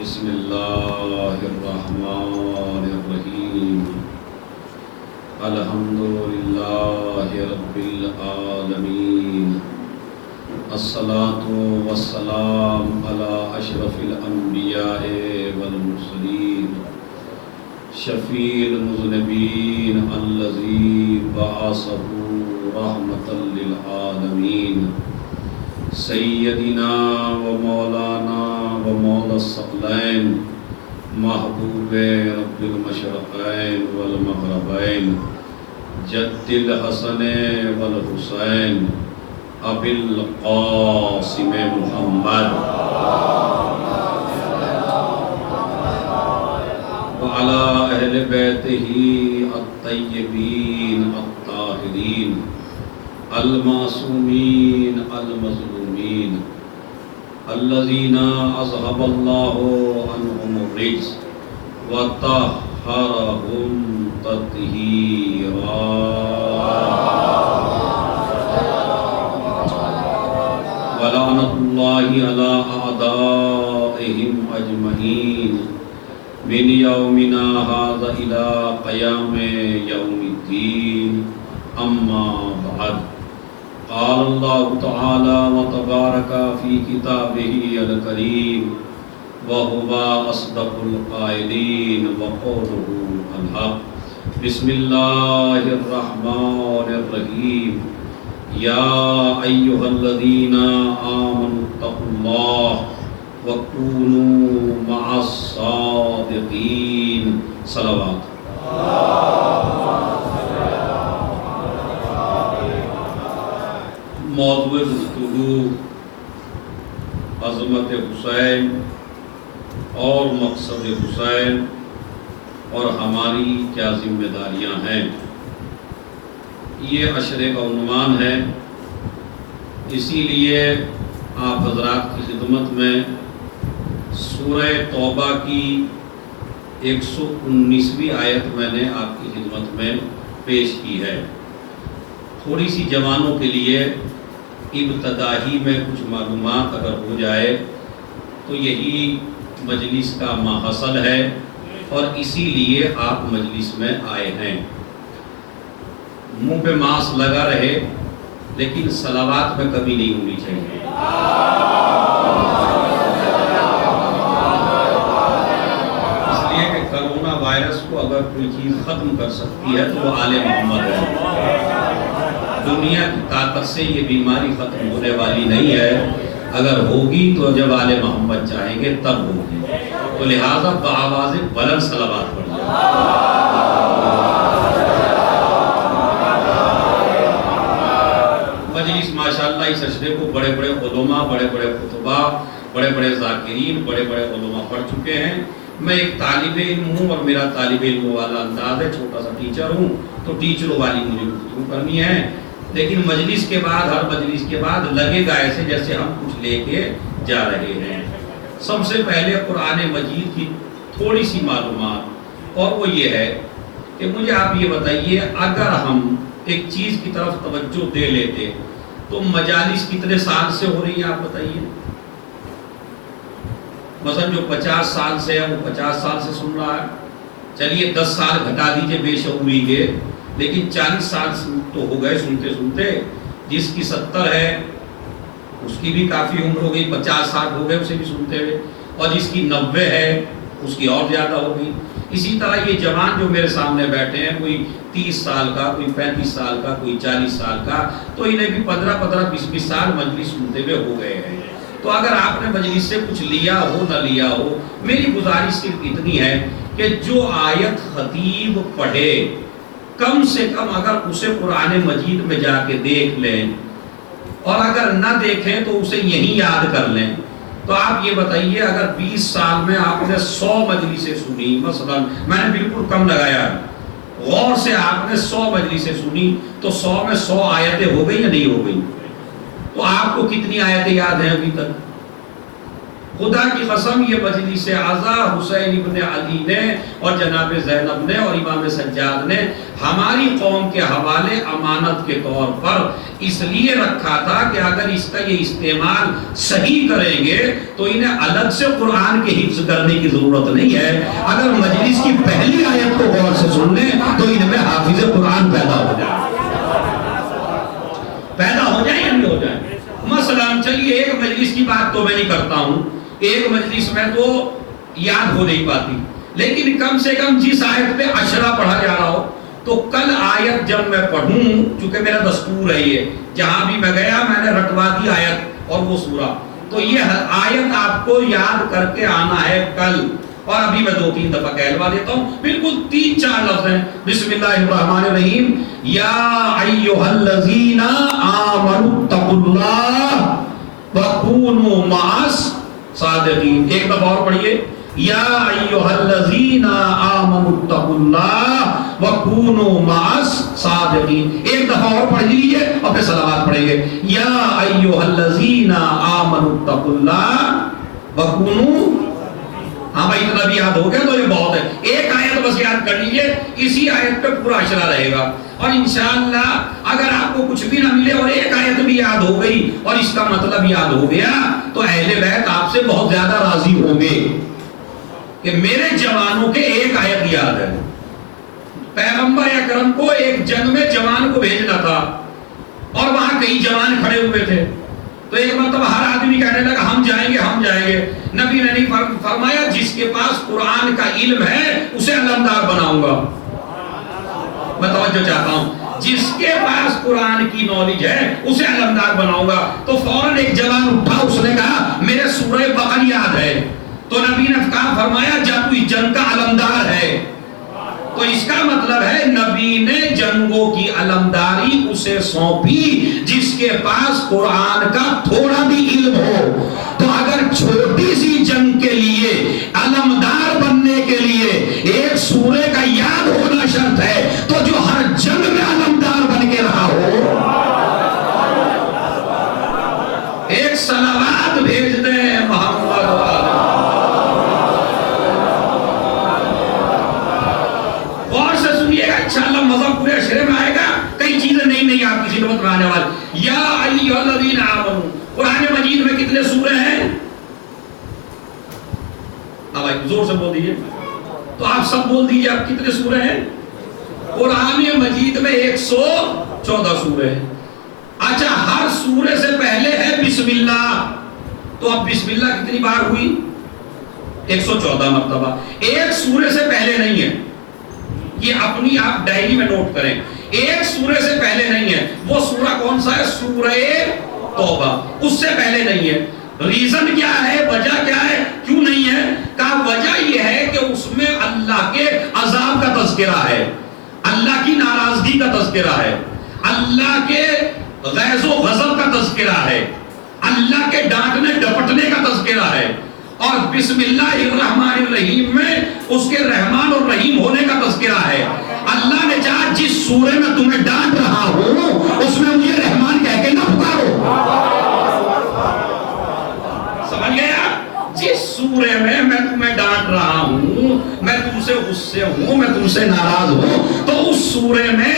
بسم اللہ الرحمن الرحیم الحمدللہ رب العالمین الصلاة والسلام علی اشرف الانبیاء والمرسلین شفیع المذنبین الذی بعثہ رحمۃ للعالمین سیدنا و مولانا و مولا الثقلین محبوب رب المشرقین والمغربین جد الحسن والحسین ابی القاسم محمد وعلی اہل بیتہ الطیبین الطاہرین المعصومین المظلومین الذین اذهب اللہ عنہم الرجس وطہرہم تطہیرا ولعنۃ اللہ علی اعدائہم اجمعین من یومنا ھذا الی قیام یوم الدین اما بعد قال اللہ تعالی وتبارک فی کتابہ الکریم وہو اصدق القائلین وقولہ الحق بسم اللہ الرحمن الرحیم یا ایہا الذین آمنوا اتقوا اللہ وکونوا مع الصادقین صلوات موضوع گفتگو عظمت حسین اور مقصد حسین اور ہماری کیا ذمہ داریاں ہیں، یہ عشرے کا عنوان ہے۔ اسی لیے آپ حضرات کی خدمت میں سورہ توبہ کی 119ویں آیت میں نے آپ کی خدمت میں پیش کی ہے۔ تھوڑی سی جوانوں کے لیے ابتدائی میں کچھ معلومات اگر ہو جائے تو یہی مجلس کا ماحصل ہے اور اسی لیے آپ مجلس میں آئے ہیں۔ منہ پہ ماسک لگا رہے لیکن صلوات میں کمی نہیں ہونی چاہیے۔ اس لیے کہ کرونا وائرس کو اگر کوئی چیز ختم کر سکتی ہے تو وہ آل محمد ہے۔ دنیا کی طاقت سے یہ بیماری ختم ہونے والی نہیں ہے، اگر ہوگی تو جب آل محمد چاہیں گے تب ہوگی، تو لہذا بآواز بلند صلوات پڑھیے۔ مجلس ماشاءاللہ اس عشرے کو بڑے بڑے علماء، بڑے بڑے خطباء، بڑے بڑے ذاکرین، بڑے بڑے علماء پڑھ چکے ہیں۔ میں ایک طالب علم ہوں اور میرا طالب علم والا انداز ہے، چھوٹا سا ٹیچر ہوں تو ٹیچروں والی مجھے گفتگو کرنی ہے، لیکن مجلس کے بعد، ہر مجلس کے بعد لگے گا ایسے جیسے ہم کچھ لے کے جا رہے ہیں۔ سب سے پہلے قرآن مجید کی تھوڑی سی معلومات، اور وہ یہ ہے کہ مجھے آپ یہ بتائیے اگر ہم ایک چیز کی طرف توجہ دے لیتے تو مجالس کتنے سال سے ہو رہی ہیں آپ بتائیے؟ مثلا جو 50 سال سے ہے وہ 50 سال سے سن رہا ہے، چلیے 10 سال گھٹا دیجئے بے شعوری کے، لیکن 40 سال تو ہو گئے سنتے سنتے۔ جس کی 70 ہے اس کی بھی کافی عمر ہو گئی، 50-60 ہو گئے اسے بھی سنتے ہوئے، اور جس کی 90 ہے اس کی اور زیادہ ہو گئی۔ اسی طرح یہ جوان جو میرے سامنے بیٹھے ہیں، کوئی 30 سال کا، کوئی 35 سال کا، کوئی 40 سال کا، تو انہیں بھی 15-15 20-20 سال مجلس سنتے ہوئے ہو گئے ہیں۔ تو اگر آپ نے مجلس سے کچھ لیا ہو نہ لیا ہو، میری گزارش صرف اتنی ہے کہ جو آیت خطیب پڑھے کم سے کم اگر اسے قرآن مجید میں جا کے دیکھ لیں، اور اگر نہ دیکھیں تو اسے یہیں یاد کر لیں۔ تو آپ یہ بتائیے اگر 20 سال میں آپ نے 100 مجلسیں سنی، مثلا میں نے بالکل کم لگایا، غور سے آپ نے 100 مجلسیں سنی تو 100 میں 100 آیتیں ہو گئی یا نہیں ہو گئی؟ تو آپ کو کتنی آیتیں یاد ہیں ابھی تک؟ خدا کی قسم یہ مجلس اعضا حسین ابن علی نے اور جناب زینب نے اور امام سجاد نے ہماری قوم کے حوالے امانت کے طور پر اس لیے رکھا تھا کہ اگر اس کا یہ استعمال صحیح کریں گے تو انہیں الگ سے قرآن کے حفظ کرنے کی ضرورت نہیں ہے. اگر مجلس کی پہلی آیت کو غور سے سن لیں تو ان میں حافظ قرآن پیدا ہو جائے یا نہیں ہو جائے. مثلا چلیے ایک مجلس کی بات تو میں نہیں کرتا ہوں, ایک مجلس میں تو یاد ہو نہیں پاتی, لیکن کم سے کم جس آیت پہ عشرہ پڑھا جا رہا ہو تو کل آیت جب میں پڑھوں, چونکہ میرا دستور ہے یہ, جہاں بھی میں گیا میں نے رٹوا دی آیت اور وہ سورہ, تو یہ آیت آپ کو یاد کر کے آنا ہے کل. اور ابھی میں 2-3 دفعہ کہلوا دیتا ہوں, بالکل 3-4 لفظ ہیں. بسم اللہ الرحمن الرحیم. یا ایھا الذین آمنوا اتقوا اللہ وکونوا مع الصادقین. ایک دفعہ اور پڑھیے. یا ایھا الذین آمنوا اتقوا اللہ وکونوا مع الصادقین. ایک دفعہ اور پڑھ لیجئے اور پھر صلوات پڑھیں گے. یا ایھا الذین آمنوا اتقوا اللہ وکونوا. ہاں بھائی اتنا بھی یاد ہو گیا تو یہ بہت ہے. ایک آیت بس یاد کر لیجئے, اسی آیت پہ پورا عشرہ رہے گا. اور انشاءاللہ اگر آپ کو کچھ بھی نہ ملے اور ایک آیت بھی یاد ہو گئی اور اس کا مطلب یاد ہو گیا تو اہل بیت آپ سے بہت زیادہ راضی ہوں گے کہ میرے جوانوں کے ایک آیت یاد ہے. پیغمبر اکرم کو ایک جنگ میں جوان کو بھیجنا تھا اور وہاں کئی جوان کھڑے ہوئے تھے, تو ایک مرتبہ ہر آدمی کہنے لگا ہم جائیں گے ہم جائیں گے. نبی نے نہیں فرمایا جس کے پاس قرآن کا علم ہے اسے علمدار بناؤں گا. میں توجہ چاہتا ہوں, جس کے پاس قرآن کی نالج ہے اسے علمدار بناؤں گا. تو فوراً ایک جوان اٹھا, اس نے کہا میرے سورہ بقرہ یاد ہے. تو نبی نے فرمایا جب کوئی جنگ کا علمدار ہے, تو اس کا مطلب ہے نبی نے جنگوں کی علمداری اسے سونپی جس کے پاس قرآن کا تھوڑا بھی علم ہو. تو اگر چھوٹی سی جنگ کے لیے علمدار بننے کے لیے ایک سورے کا یاد ہونا شرط ہے, تو جو ہر جنگ میں علمدار بن کے رہا ہو, ایک صلوات بھیج دیں محمد والا. انشاءاللہ مزہ پورے عشرے میں آئے گا, کئی چیزیں نئی آپ کی خدمت میں آنے والی. یا ایھا الذین آمنوا. قرآن مجید میں کتنے سورے ہیں؟ اب آئے زور سے بول دیجئے, تو آپ سب بول دیجئے آپ کتنے سورے ہیں؟ قرآن مجید میں 114 سورے ہیں. اچھا, ہر سورے سے پہلے ہے بسم اللہ, تو اب بسم اللہ کتنی بار ہوئی؟ 114 مرتبہ. ایک سورے سے پہلے نہیں ہے, یہ اپنی آپ ڈائری میں نوٹ کریں, ایک سورے سے پہلے نہیں ہے. وہ سورہ کون سا ہے؟ سورہ توبہ. اس سے پہلے نہیں ہے. ریزن کیا ہے, وجہ کیا ہے, کیوں نہیں ہے؟ کہا وجہ یہ ہے کہ اس میں اللہ کے عذاب کا تذکرہ ہے, اللہ کی ناراضگی کا تذکرہ ہے, اللہ کے غیظ و غضب کا تذکرہ ہے, اللہ کے ڈانٹنے ڈپٹنے کا تذکرہ ہے. اور بسم اللہ الرحمن الرحیم میں اس کے رحمان اور رحیم ہونے کا تذکرہ ہے. اللہ نے چاہا جس سورے میں تمہیں ڈانٹ رہا ہوں اس میں مجھے رحمان کہہ کے نہ پکارو. سمجھ گیا؟ جس سورے میں تمہیں ڈانٹ رہا ہوں, میں تم سے غصے ہوں, میں تم سے ناراض ہوں, تو اس سورے میں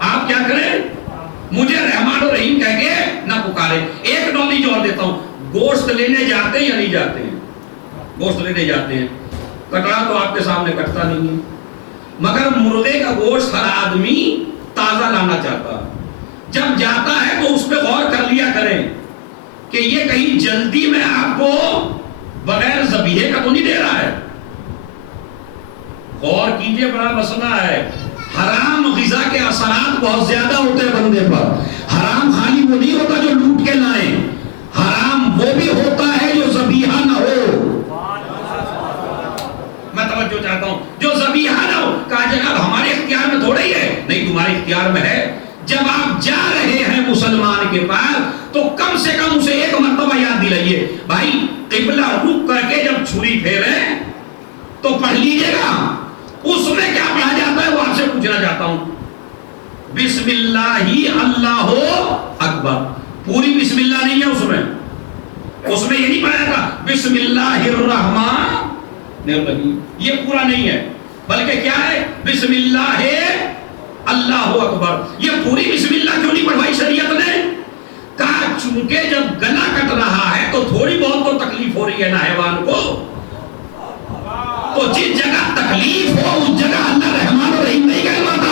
آپ کیا کریں؟ مجھے رحمان اور رحیم کہہ کے نہ پکارے. ایک نالج اور دیتا ہوں, گوشت لینے جاتے ہیں یا نہیں جاتے ہیں؟ گوشت لینے جاتے ہیں. کٹڑا تو آپ کے سامنے کٹتا نہیں ہے, مگر مرغے کا گوشت ہر آدمی تازہ لانا چاہتا ہے. جب جاتا ہے تو اس پہ غور کر لیا کریں کہ یہ کہیں جلدی میں آپ کو بغیر ذبیحے کا تو نہیں دے رہا ہے. غور کیجئے, بڑا مسئلہ ہے. حرام غذا کے اثرات بہت زیادہ ہوتے ہیں بندے پر. حرام خالی وہ نہیں ہوتا جو لوٹ کے لائیں, حرام وہ بھی ہوتا ہے جو ذبیحہ نہ ہو. میں توجہ چاہتا ہوں, جو ذبیحہ نہ ہو. کہا جناب ہمارے اختیار میں تھوڑا ہی ہے. نہیں, تمہارے اختیار میں ہے. جب آپ جا رہے ہیں مسلمان کے پاس تو کم سے کم اسے ایک مرتبہ یاد دلائیے, بھائی قبلہ رخ کر کے جب چھری پھیریں تو پڑھ لیجئے گا. اس میں کیا پڑھا جاتا ہے وہ آپ سے پوچھنا چاہتا ہوں. بسم اللہ اللہ اکبر. پوری بسم اللہ نہیں ہے اس میں, اس میں یہ نہیں پڑھا تھا بسم اللہ الرحمن الرحیم، یہ پورا نہیں ہے، بلکہ کیا ہے بسم اللہ اللہ اکبر۔ یہ پوری بسم اللہ کیوں نہیں پڑھوائی شریعت نے؟ کہا چونکہ جب گلا کٹ رہا ہے تو تھوڑی بہت تو تکلیف ہو رہی ہے نا حیوان کو، تو جس جگہ تکلیف ہو اس جگہ اللہ رحمان و رحیم نہیں کہلواتا۔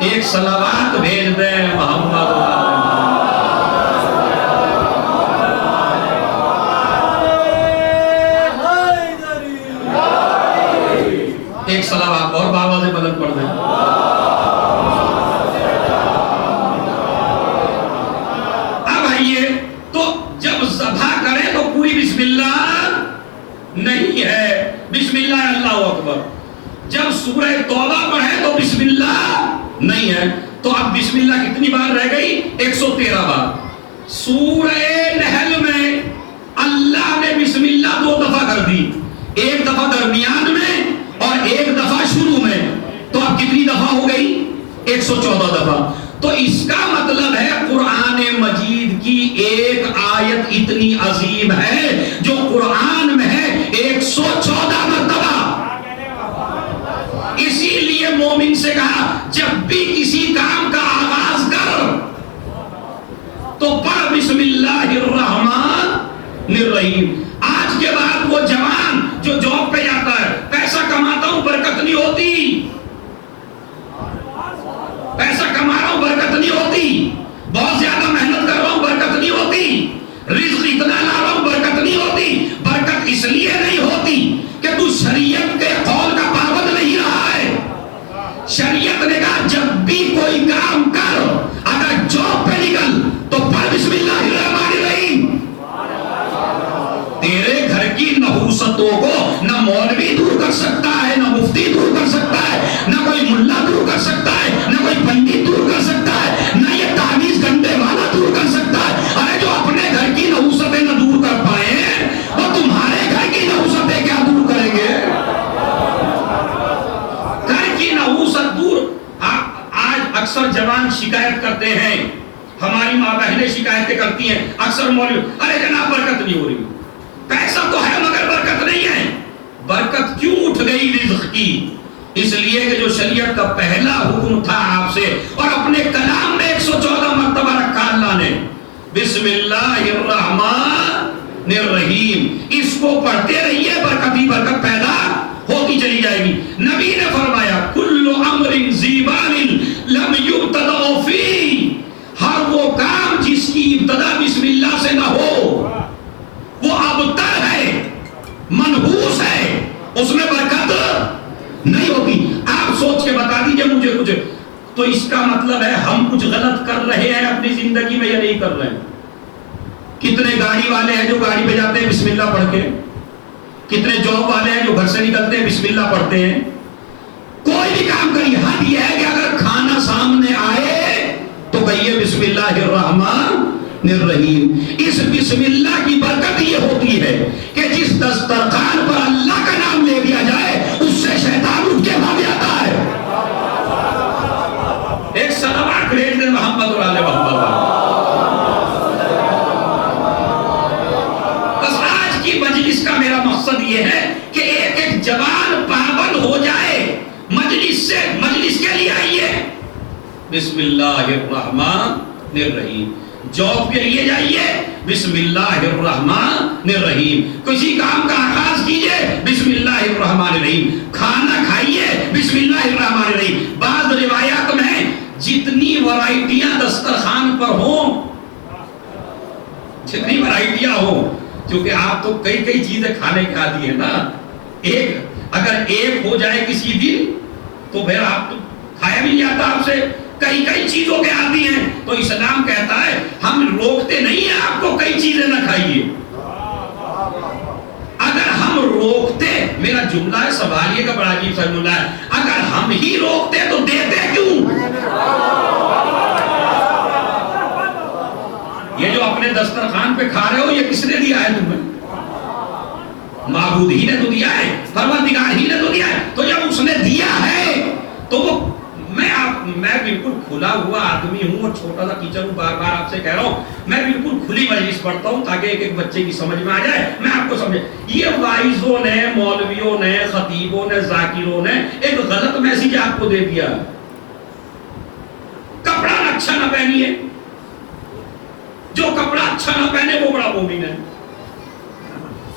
ایک صلوات بھیج دیں محمد، ایک صلوات اور بابا سے بلند پڑھ دیں۔ اب آئیے تو جب ذبح کریں تو پوری بسم اللہ نہیں ہے، بسم اللہ اللہ اکبر۔ جب سورہ توبہ پڑھیں تو بسم اللہ نہیں ہے، تو اب بسم اللہ کتنی بار رہ گئی؟ 113 بار۔ سورہ نحل میں اللہ نے بسم اللہ 2 دفعہ کر دی، ایک دفعہ درمیان میں اور ایک دفعہ شروع میں، تو اب کتنی دفعہ ہو گئی؟ 114 دفعہ۔ تو اس کا مطلب ہے قرآن مجید کی ایک آیت اتنی عظیم ہے جو قرآن میں ہے 114 مرتبہ۔ اسی لیے مومن سے کہا جب بھی کسی کام کا آغاز کر تو پڑھ بسم اللہ الرحمن الرحیم۔ آج کے بعد وہ جوان جو جاب پہ جاتا ہے، پیسہ کماتا ہوں برکت نہیں ہوتی، پیسہ کما رہا ہوں برکت نہیں ہوتی، بہت زیادہ محنت کر رہا ہوں برکت نہیں ہوتی، رزق اتنا لا رہا ہوں برکت نہیں ہوتی۔ برکت اس لیے نہیں ہوتی کہ تو شریعت کے قول کا پابند نہیں رہا ہے۔ شریعت نے کہا جب بھی کوئی کام کر، اگر جاب پہ نکل تو پڑھ بسم اللہ الرحمن الرحیم۔ تیرے گھر کی نحوستوں کو نہ مولوی دور کر سکتا ہے، نہ مفتی دور کر سکتا ہے، نہ کوئی ملا دور کر سکتا ہے، نہ کوئی پنڈت دور کر سکتا ہے، نہ یہ تعویذ گنڈے والا دور کر سکتا ہے۔ ارے جو اپنے گھر کی نحوستیں نہ دور کر پائے وہ تمہارے گھر کی نحوستیں کیا دور کریں گے؟ گھر کی نحوست دور۔ آج اکثر جوان شکایت کرتے ہیں، ہماری ماں بہنیں شکایتیں کرتی ہیں اکثر مولوی، ارے جناب برکت نہیں ہو رہی، پیسہ تو ہے مگر برکت نہیں ہے۔ برکت کیوں اٹھ گئی رزق کی؟ اس لیے کہ جو شریعت کا پہلا حکم تھا آپ سے اور اپنے کلام میں 114 مرتبہ رکھا اللہ نے، بسم اللہ الرحمن الرحیم، اس کو پڑھتے رہیے، برکت ہی برکت پیدا ہوتی چلی جائے گی۔ نبی نے فرمایا کل امر ذی بال لم یبتدأ فیہ، ہر وہ کام جس کی ابتدا بسم اللہ سے نہ ہو وہ ابتر ہے، منحوس ہے، اس میں برکت نہیں ہوتی۔ آپ سوچ کے بتا دیجئے مجھے کچھ، تو اس کا مطلب ہے ہم کچھ غلط کر رہے ہیں اپنی زندگی میں یا نہیں کر رہے ہیں؟ کتنے گاڑی والے ہیں جو گاڑی پہ جاتے ہیں بسم اللہ پڑھ کے؟ کتنے جاب والے ہیں جو گھر سے نکلتے ہیں بسم اللہ پڑھتے ہیں؟ کوئی بھی کام کریے، حد یہ ہے کہ اگر کھانا سامنے آئے تو کہیے بسم اللہ الرحمن الرحیم۔ اس بسم اللہ کی برکت یہ ہوتی ہے کہ جس دسترخوان پر اللہ کا نام لے دیا جائے اس سے شیطان اٹھ کے بھاگ جاتا ہے۔ ایک صلوات بھیج دیں محمد اور آل محمد۔ بس آج کی مجلس کا میرا مقصد یہ ہے کہ ایک ایک جوان پابند ہو جائے، مجلس کے لیے آئیے بسم اللہ الرحمن الرحیم، جاب کے لیے جائیے بسم اللہ الرحمن الرحیم، کسی کام کا آغاز کیجئے بسم اللہ الرحمن الرحیم، کھانا کھائیے بسم اللہ الرحمن الرحیم۔ بعض روایات میں جتنی ورائٹیاں دسترخوان پر ہوں، جتنی ورائٹیاں ہوں، کیونکہ آپ تو کئی چیزیں کھانے کے عادی ہیں نا، اگر ایک ہو جائے کسی دن تو پھر آپ تو کھایا بھی نہیں جاتا آپ سے، کئی چیزوں کے عادی ہیں، تو اسلام کہتا ہے ہم روکتے نہیں ہیں آپ کو کئی چیزیں نہ کھائیے۔ اگر ہم روکتے، میرا جملہ ہے سنبھالیے کا بڑا عجیب سا جملہ ہے، اگر ہم ہی روکتے تو دیتے کیوں؟ یہ جو اپنے دسترخوان پہ کھا رہے ہو یہ کس نے دیا ہے تمہیں؟ معبود ہی نے تو دیا ہے، پروردگار ہی نے تو دیا ہے۔ تو جب اس نے دیا ہے تو وہ میں بالکل کھلا ہوا آدمی ہوں اور چھوٹا سا ٹیچر ہوں، بار بار آپ سے کہہ رہا ہوں میں بالکل کھلی مجلس پڑھتا ہوں تاکہ ایک ایک بچے کی سمجھ میں آ جائے، میں آپ کو سمجھے۔ یہ وائزوں نے، مولویوں نے، خطیبوں نے، ذاکروں نے ایک غلط میسج آپ کو دے دیا، کپڑا اچھا نہ پہنیے، جو کپڑا اچھا نہ پہنے وہ بڑا مومن ہے،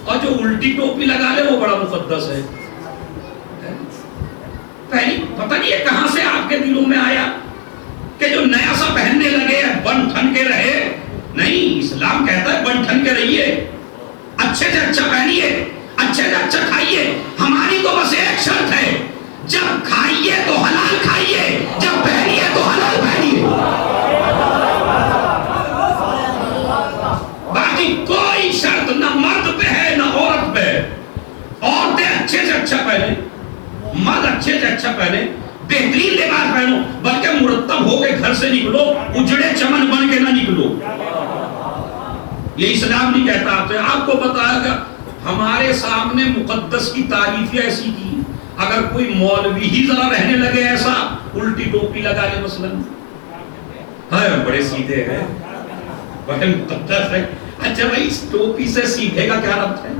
اور جو الٹی ٹوپی لگا لے وہ بڑا مقدس ہے۔ پہلی پتہ نہیں ہے کہاں سے آپ کے دلوں میں آیا کہ جو نیا سا پہننے لگے بن ٹھن کے رہے۔ نہیں، اسلام کہتا ہے بن ٹھن کے رہیے، اچھے سے اچھا پہنیے، اچھے سے اچھا کھائیے۔ ہماری تو بس ایک شرط ہے، جب کھائیے تو حلال کھائیے، جب پہنیے تو حلال پہنیے، باقی کوئی شرط نہ مرد پہ ہے نہ عورت پہ۔ عورتیں اچھے سے اچھا پہنے، مرد اچھے سے اچھا پہنے، بہترین لباس پہنو، بلکہ مرتب ہو کے گھر سے نکلو، اجڑے چمن بن کے نہ نکلو۔ یہ اسلام نہیں کہتا آپ سے، آپ کو بتایا گا ہمارے سامنے مقدس کی تعریف ایسی کی، اگر کوئی مولوی ہی ذرا رہنے لگے ایسا الٹی ٹوپی لگا لے مثلاً، ہاں بڑے سیدھے ہیں، بڑے مقدس ہے۔ اچھا بھائی اس ٹوپی سے سیدھے کا کیا ربط ہے؟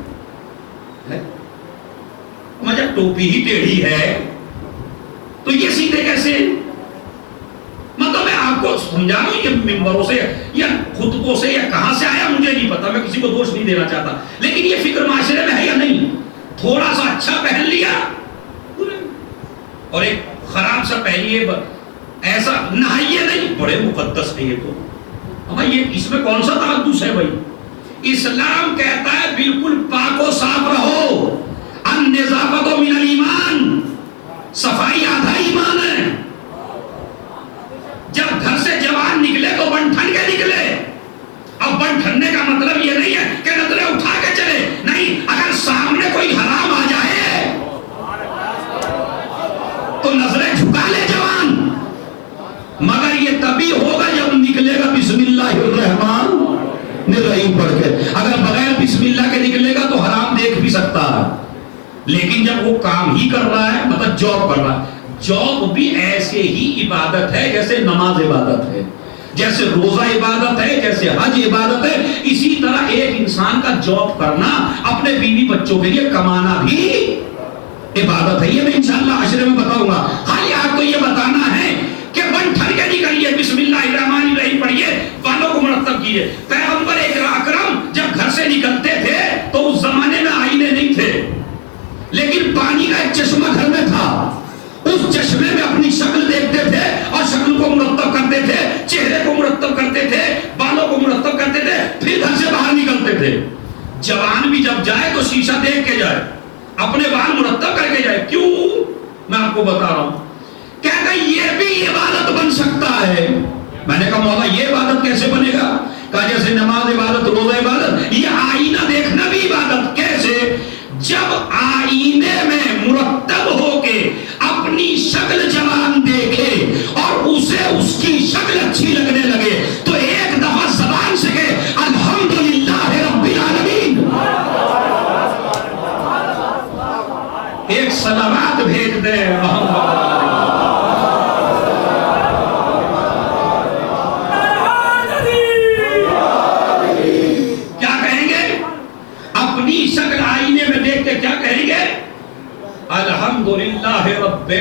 جب ٹوپی ہی ٹیڑھی ہے تو یہ سیدھے کیسے؟ مطلب میں آپ کو سمجھا رہا ہوں، یہ ممبروں سے یا خطبوں سے یا کہاں سے آیا مجھے نہیں پتا، میں کسی کو دوش نہیں دینا چاہتا، لیکن یہ فکر معاشرے میں ہے یا نہیں؟ تھوڑا سا اچھا پہن لیا اور ایک خراب سا پہنیے، ایسا نہائیے نہیں، بڑے مقدس ہے۔ یہ تو ہمیں یہ اس میں کون سا تقدس ہے بھائی؟ اسلام کہتا ہے بالکل پاک و صاف رہو، النظافت من الایمان، صفائی آدھا ایمان ہے۔ جب گھر سے جوان نکلے تو بن ٹھن کے نکلے۔ اب بن ٹھننے کا مطلب یہ نہیں ہے کہ نظریں اٹھا کے چلے، نہیں، اگر سامنے کوئی حرام آ جائے تو نظریں جھکا لے جوان، مگر یہ تبھی ہوگا جب نکلے گا بسم اللہ الرحمن الرحیم پڑھ کے۔ اگر بغیر بسم اللہ کے نکلے گا تو حرام دیکھ بھی سکتا ہے، لیکن جب وہ کام ہی کر رہا ہے، مطلب جاب کر رہا ہے، جاب بھی ایسے ہی عبادت ہے جیسے نماز عبادت ہے، جیسے روزہ عبادت ہے، جیسے حج عبادت ہے، اسی طرح ایک انسان کا جاب کرنا، اپنے بیوی بچوں کے لیے کمانا بھی عبادت ہے۔ یہ میں انشاءاللہ عشرے میں بتاؤں گا، خالی آپ کو یہ بتانا ہے کہ بن ٹھن کے نکلیے، بسم اللہ الرحمن الرحیم پڑھیے، والوں کو مرتب کیجیے۔ پیغمبر اکرم جب گھر سے نکلتے تھے تو اس زمانے میں آئینے نہیں تھے، لیکن پانی کا ایک چشمہ گھر میں تھا، اس چشمے میں اپنی شکل دیکھتے تھے اور شکل کو مرتب کرتے تھے، چہرے کو مرتب کرتے تھے، بالوں کو مرتب کرتے تھے، پھر گھر سے باہر نکلتے تھے۔ جوان بھی جب جائے تو شیشہ دیکھ کے جائے، اپنے بال مرتب کر کے جائے۔ کیوں؟ میں آپ کو بتا رہا ہوں، کہتا یہ بھی عبادت بن سکتا ہے۔ میں نے کہا مولا یہ عبادت کیسے بنے گا؟ کہا جیسے نماز عبادت، روزہ عبادت، یہ آئینہ دیکھنا بھی عبادت۔ کیسے؟ جب آئینے میں مرتب ہو کے اپنی شکل جوان دیکھے اور اسے اس کی شکل اچھی لگنے لگے تو ایک دفعہ زبان سے کہ الحمدللہ رب العالمین، ایک صلوات بھیج دے کیا کہیں گے؟ اپنی شکل آئینے میں دیکھ کے کیا کہیں گے؟ الحمدللہ رب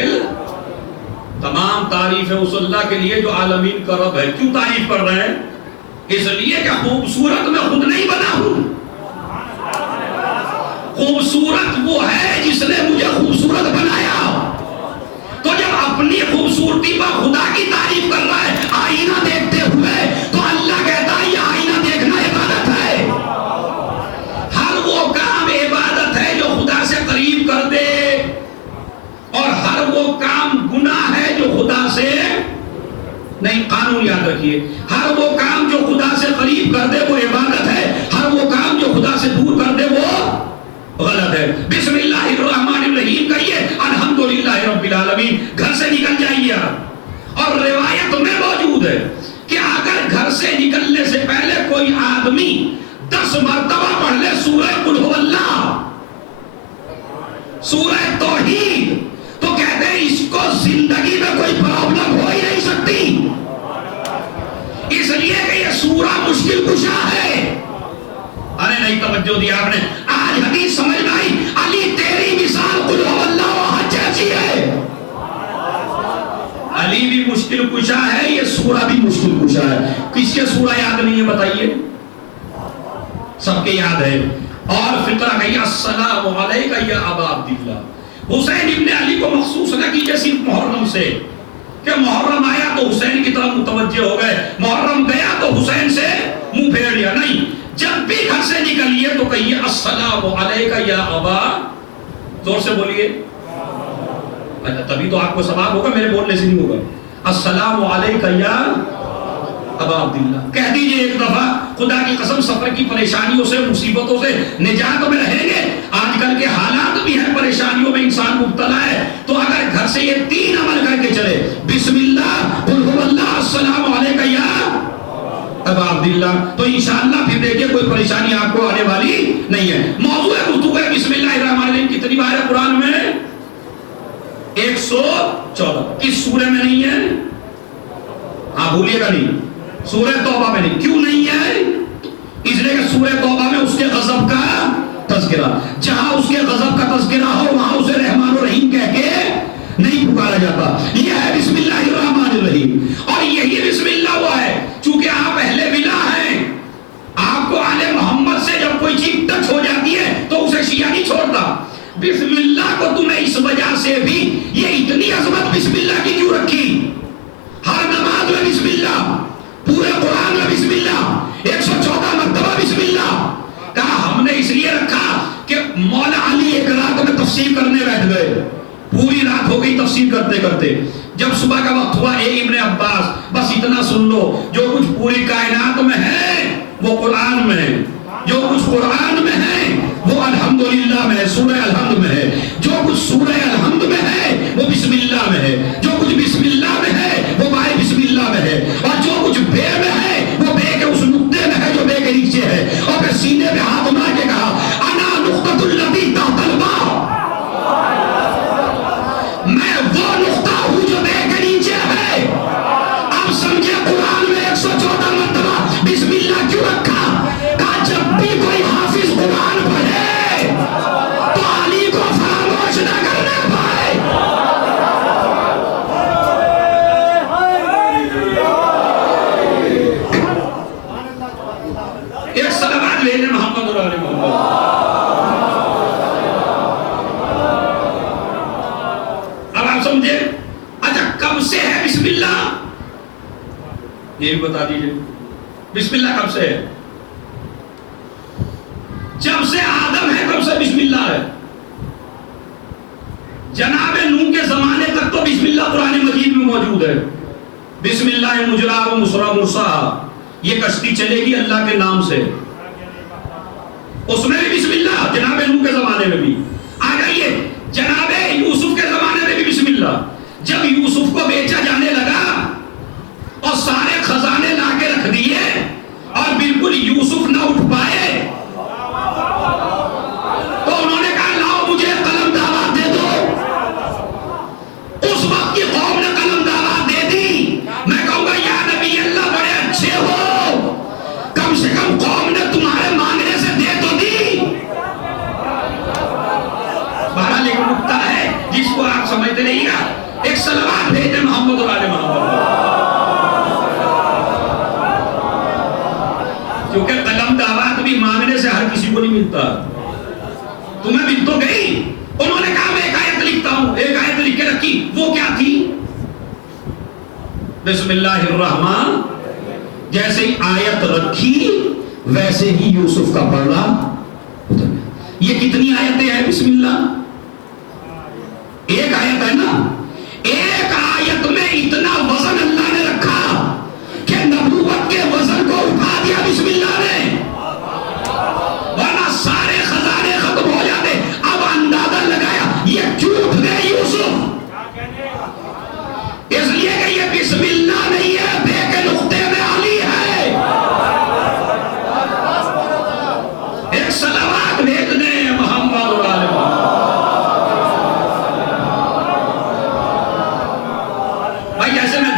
تمام تعریف ہے اس اللہ کے لیے جو عالمین کا رب ہے۔ کیوں تعریف کر رہے ہیں؟ اس لیے کہ خوبصورت میں خود نہیں بنا ہوں، خوبصورت وہ ہے جس نے مجھے خوبصورت بنایا۔ تو جب اپنی خوبصورتی پر خدا کی تعریف کر رہا ہے آئینہ دیکھتے ہوئے، تو اللہ کہتا ہے یہ آئینہ دیکھنا عبادت ہے۔ ہر وہ کام عبادت ہے جو خدا سے قریب کر دے، اور ہر وہ کام گناہ ہے جو خدا سے نہیں۔ قانون یاد رکھیے، ہر وہ کام جو خدا سے قریب کر دے وہ عبادت ہے، ہر وہ کام جو خدا سے دور کر دے وہ غلط ہے۔ بسم اللہ الرحمن الرحیم کہیے، الحمدللہ رب العالمین، گھر سے نکل جائیے آپ۔ اور روایت میں موجود ہے کہ اگر گھر سے نکلنے سے پہلے کوئی آدمی 10 مرتبہ پڑھ لے سورہ قل هو اللہ، سورہ توحید، تو کہتے ہیں اس کو زندگی میں کوئی پرابلم ہو ہی نہیں سکتا۔ مشکل کشا ہے. ارے نہیں توجہ دیا آپ نے. آج حدیث سمجھ میں آئی. علی تیری مثال قل هو اللہ احد جیسی ہے. علی بھی مشکل کشا ہے, یہ سورہ بھی مشکل کشا ہے. کس کے سورہ یاد نہیں ہے بتائیے؟ سب کے یاد ہے. اور فطرہ کہی السلام علیکہ یا ابا عبداللہ. حسین ابن علی کو مخصوص نہ کیجئے صرف محرم سے, کہ محرم آیا تو حسین کی طرف متوجہ ہو گئے, محرم گیا تو حسین سے منہ پھیر لیا. نہیں, جب بھی گھر سے نکلیے تو کہیے السلام علیکہ یا ابا, زور سے بولیے. اچھا تبھی تو آپ کو ثواب ہوگا, میرے بولنے سے نہیں ہوگا. السلام علیکہ یا ابا عبداللہ کہہ دیجئے ایک دفعہ. خدا کی قسم سفر کی پریشانیوں سے مصیبتوں سے نجات میں رہیں گے. آج کل کے حالات بھی ہیں, پریشانیوں میں انسان مبتلا ہے, تو اگر گھر سے یہ 3 عمل کر کے چلے, بسم اللہ, قل هو اللہ, السلام علیکہ یا ابا عبداللہ, تو انشاءاللہ پھر دیکھیں کوئی پریشانی آپ کو آنے والی نہیں ہے. موضوع گفتگو ہے بسم اللہ الرحمن الرحیم. کتنی بار ہے قرآن میں؟ 114. کس سورہ میں نہیں ہے؟ ہاں بھولیے گا نہیں, سورہ توبہ میں نہیں. کیوں نہیں ہے؟ اس لیے کہ سورہ توبہ میں اس کے غضب کا تذکرہ, جہاں اس کے غضب کا تذکرہ ہو وہاں اسے رحمان و رحیم کہہ کے نہیں پکارا جاتا. یہ ہے بسم اللہ الرحمن الرحیم. اور یہی بسم اللہ وہ ہے, چونکہ آپ اہل ولا ہیں, آپ کو آل محمد سے جب کوئی چیز ٹچ ہو جاتی ہے تو اسے شیعہ نہیں چھوڑتا. بسم اللہ کو تمہیں اس وجہ سے بھی یہ اتنی عظمت بسم اللہ کی کیوں رکھی؟ ہر نماز میں بسم اللہ, پورے قرآن میں بسم اللہ, 114 مرتبہ بسم اللہ. کہا ہم نے اس لیے رکھا کہ مولا علی ایک رات میں تفسیر کرنے بیٹھ گئے, پوری رات ہو گئی تفسیر کرتے کرتے. جب صبح کا وقت ہوا, اے ابن عباس بس اتنا سن لو, جو کچھ پوری کائنات میں ہے وہ قرآن میں ہے, جو کچھ قرآن میں ہے وہ الحمدللہ میں ہے, سورہ الحمد میں ہے, جو کچھ سورہ الحمد میں ہے وہ بسم اللہ میں ہے, جو کچھ بسم اللہ میں ہے وہ بائے بسم اللہ میں ہے, اور جو کچھ بے میں ہے وہ بے کے اس نقطے میں ہے جو بے کے نیچے ہے. اور پھر سینے پہ ہاتھ مار کے کہا انا نقطۃ التی تحت الماء, میں وہ نقطہ ہوں جو بے کے نیچے ہے. اب سمجھے قرآن میں 114 مرتبہ بسم اللہ کیوں رکھا؟ کہا جب بھی کوئی حافظ قرآن پڑھے تو علی کو فراموش نہ کرنے پائے. ایک صلوات لے لیں محمد اور آل محمد. اب آپ سمجھے. اچھا کب سے ہے بسم اللہ یہ بھی بتا دیجئے. بسم اللہ کب سے ہے؟ جب سے آدم ہے تب سے بسم اللہ ہے. جناب نوح کے زمانے تک تو بسم اللہ قرآن مجید میں موجود ہے. بسم اللہ مجریہا و مرساہا, یہ کشتی چلے گی اللہ کے نام سے, اس میں بھی بسم اللہ. جناب نوح کے زمانے میں بھی. آ جائیے جناب یوسف کے زمانے میں بھی بسم اللہ. جب یوسف کو بیچا جانے لگا اور سارے خزانے لا کے رکھ دیے اور بالکل یوسف نہ اٹھ پائے, تو انہوں نے کہا لاؤ مجھے قلم دعوت دے دو. اس وقت کی قوم نے قلم دعوت دے دی. میں کہوں گا یا نبی اللہ بڑے اچھے ہو, کم سے کم قوم نے تمہارے مانگنے سے دے تو دی. بہرحال ایک نکتہ ہے جس کو آپ سمجھتے نہیں گا. ایک صلوات بھیجیں محمد اور آل محمد, کیونکہ قلم دعوت بھی مانگنے سے ہر کسی کو نہیں ملتا. تمہیں مل تو گئی. انہوں نے کہا میں ایک آیت لکھتا ہوں, ایک آیت لکھ کے رکھی. وہ کیا تھی؟ بسم اللہ الرحمن. جیسے ہی آیت رکھی ویسے ہی یوسف کا پڑھنا. یہ کتنی آیتیں ہیں بسم اللہ؟ ایک آیت ہے نا. ایک آیت میں اتنا وزن اللہ نے رکھا کہ نبوت کے وزن کو اٹھا دیا بسم اللہ نے, ورنہ سارے خزانے ختم ہو جاتے. اب اندازہ لگایا یہ کیوں اٹھ گئے یوسف؟ اس لیے کہ یہ بسم اللہ نہیں ہے, بے کے نقطے میں علی ہے. ایک صلوات بھیج دیں محمد اور آل محمد. بھائی جیسے میں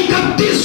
31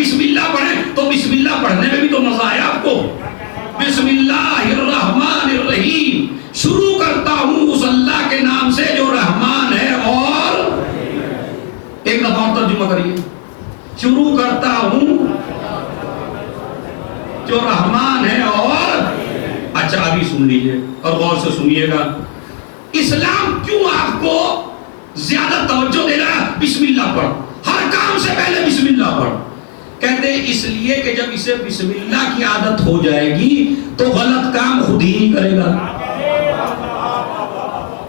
بسم اللہ پڑھیں تو بسم اللہ پڑھنے میں بھی تو مزہ آیا آپ کو. بسم اللہ الرحمن الرحیم، شروع کرتا ہوں اس اللہ کے نام سے جو رحمان ہے اور ایک دفعہ اور ترجمہ کریے. شروع کرتا ہوں جو رحمان ہے اور اچھا ابھی سن لیجئے اور غور سے سنیے گا. اسلام کیوں آپ کو زیادہ توجہ دے رہا ہے بسم اللہ پڑھ، ہر کام سے پہلے بسم اللہ پڑھ؟ کہتے ہیں اس لیے کہ جب اسے بسم اللہ کی عادت ہو جائے گی تو غلط کام خود ہی نہیں کرے گا.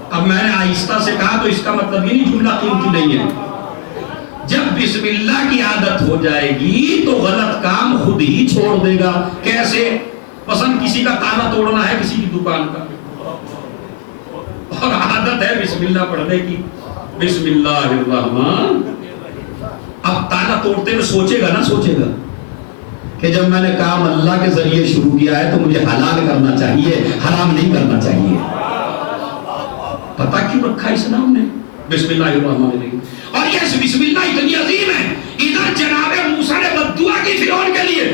اب میں نے آہستہ سے کہا تو اس کا مطلب یہ نہیں جملہ قیمتی نہیں ہے. جب بسم اللہ کی عادت ہو جائے گی تو غلط کام خود ہی چھوڑ دے گا. کیسے؟ پسند کسی کا تالا توڑنا ہے کسی کی دکان کا اور عادت ہے بسم اللہ پڑھنے کی، بسم اللہ الرحمن. اب تالا توڑتے ہوئے سوچے گا نا، سوچے گا کہ جب میں نے کام اللہ کے ذریعے شروع کیا ہے تو مجھے حلال کرنا چاہیے، حرام نہیں کرنا چاہیے. پتہ کیوں رکھا اسلام نے بسم اللہ الرحمن الرحیم؟ اور یہ بسم اللہ اتنی عظیم ہے. ادھر جناب موسیٰ نے بددعا کی فرعون کے لیے،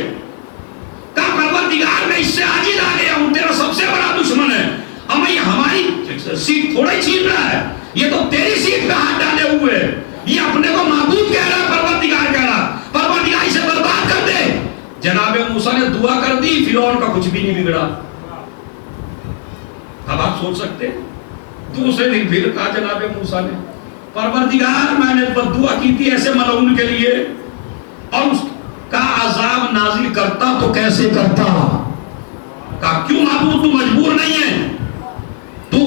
کہا پروردگار میں اس سے عاجز آ گیا ہوں، تیرا سب سے بڑا دشمن ہے، ہمیں یہ ہماری سیٹ تھوڑا ہی چھین رہا ہے، یہ تو تیری سیٹ پہ ہاتھ ڈالے ہوئے ہے، یہ اپنے کو معبود کہہ رہا ہے، پروردگار کہہ رہا، پروردگار اسے برباد کر دے. جناب موسیٰ نے دعا کر دی، فرعون کا کچھ بھی نہیں بگڑا. اب آپ سوچ سکتے دوسرے دن پھر کہا جناب موسیٰ نے پروردگار میں نے بددعا کی تھی ایسے ملعون کے لیے اور اس کا عذاب نازل کرتا تو کیسے کرتا؟ کہا کیوں معبود تو مجبور نہیں ہے، تو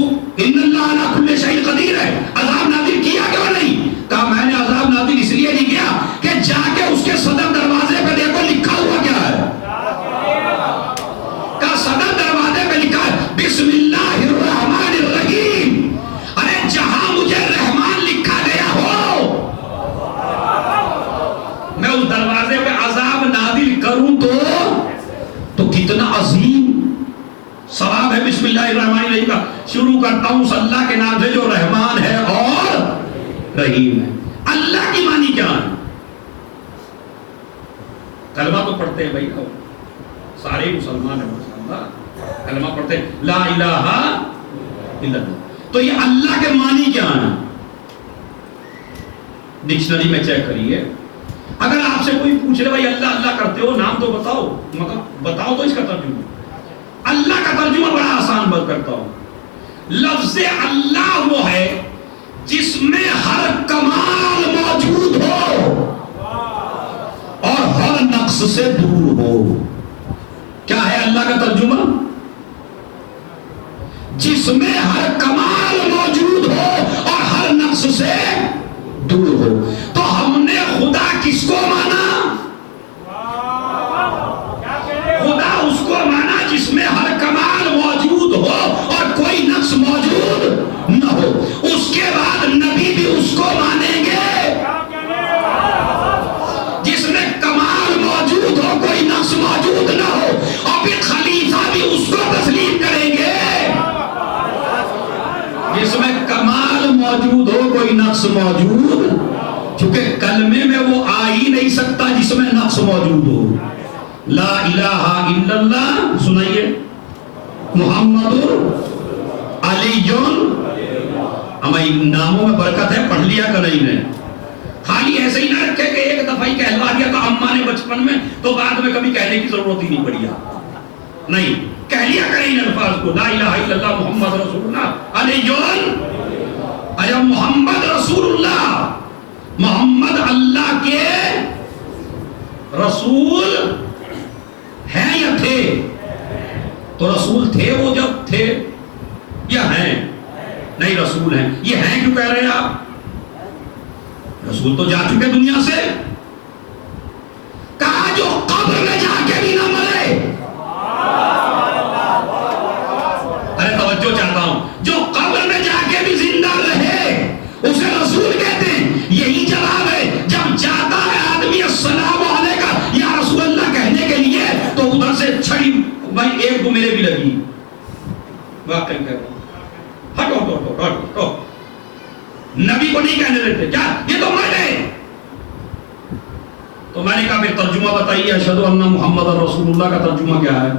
ان اللہ علی کل شیء قدیر ہے، عذاب نازل کیا کیوں نہیں؟ کہا میں نے عذاب نازل اس لیے نہیں کیا کہ جا کے اس کے صدر دروازے پہ دیکھو لکھا ہوا کیا ہے. کہا صدر دروازے پہ لکھا ہے بسم اللہ الرحمن الرحیم. ارے جہاں مجھے رحمان لکھا گیا ہو میں اس دروازے پہ عذاب نازل کروں تو کتنا عظیم ثواب ہے بسم اللہ الرحمن الرحیم کا. شروع کرتا ہوں اس اللہ کے نام سے جو رحمان ہے اور رحیم ہے. اللہ کی معنی کیا ہے؟ کلمہ تو پڑھتے ہیں بھائی، سارے مسلمان ہیں، کلمہ پڑھتے ہیں لا الہ الا اللہ. تو یہ اللہ کے معنی کیا ہے؟ ڈکشنری میں چیک کریے. اگر آپ سے کوئی پوچھ لے بھائی اللہ اللہ کرتے ہو نام تو بتاؤ، مطلب بتاؤ تو اس کا ترجمہ. اللہ کا ترجمہ بڑا آسان بات کرتا ہوں. لفظ اللہ وہ ہے جس میں ہر کمال موجود ہو اور ہر نقص سے دور ہو. کیا ہے اللہ کا ترجمہ؟ جس میں ہر کمال موجود ہو اور ہر نقص سے دور ہو. تو ہم نے خدا کس کو مانا؟ خدا اس کو مانا جس میں ہر کمال موجود ہو اور کوئی نقص موجود نہ ہو. اس کے بعد نبی بھی اس کو مانیں گے جس میں کمال موجود ہو کوئی نقص موجود نہ ہو، اور پھر خلیفہ بھی اس کو تسلیم کریں گے جس میں کمال موجود ہو کوئی نقص موجود، چونکہ کلمے میں وہ آ ہی نہیں سکتا جس میں نقص موجود ہو. لا الہ الا اللہ سنائیے، محمد علی. ہمیں ناموں میں برکت ہے، پڑھ لیا کہ نہیں نے؟ خالی ایسے ہی نہ رکھے کہ ایک دفعہ ہی کہلوا دیا تو اماں نے بچپن میں تو بعد میں کبھی کہنے کی ضرورت ہی نہیں پڑی. نہیں، کہہ لیا کریں ان الفاظ کو، لا الہ الا اللہ محمد رسول اللہ علی ایا محمد رسول اللہ. محمد اللہ کے رسول ہیں یا تھے؟ تو رسول تھے وہ جب تھے یا ہیں؟ نہیں، رسول ہیں. یہ ہیں کیوں کہہ رہے ہیں آپ؟ رسول تو جا چکے دنیا سے. کہا جو قبر میں جا کے بھی نہ مرے. ارے توجہ چاہتا ہوں، جو قبر میں جا کے بھی زندہ رہے اسے رسول کہتے ہیں. یہی جواب ہے جب جاتا ہے آدمی السلام علیکم یا رسول اللہ کہنے کے لیے تو ادھر سے چھڑی بھائی ایک دو میرے بھی لگی. واقعی کہہ رہا ہوں، ہٹو نبی کو نہیں کہنے دیتے. کیا یہ تو مر گئے؟ تو میں نے کہا پھر ترجمہ بتائیے، اشہدو ان محمد رسول اللہ کا ترجمہ کیا ہے؟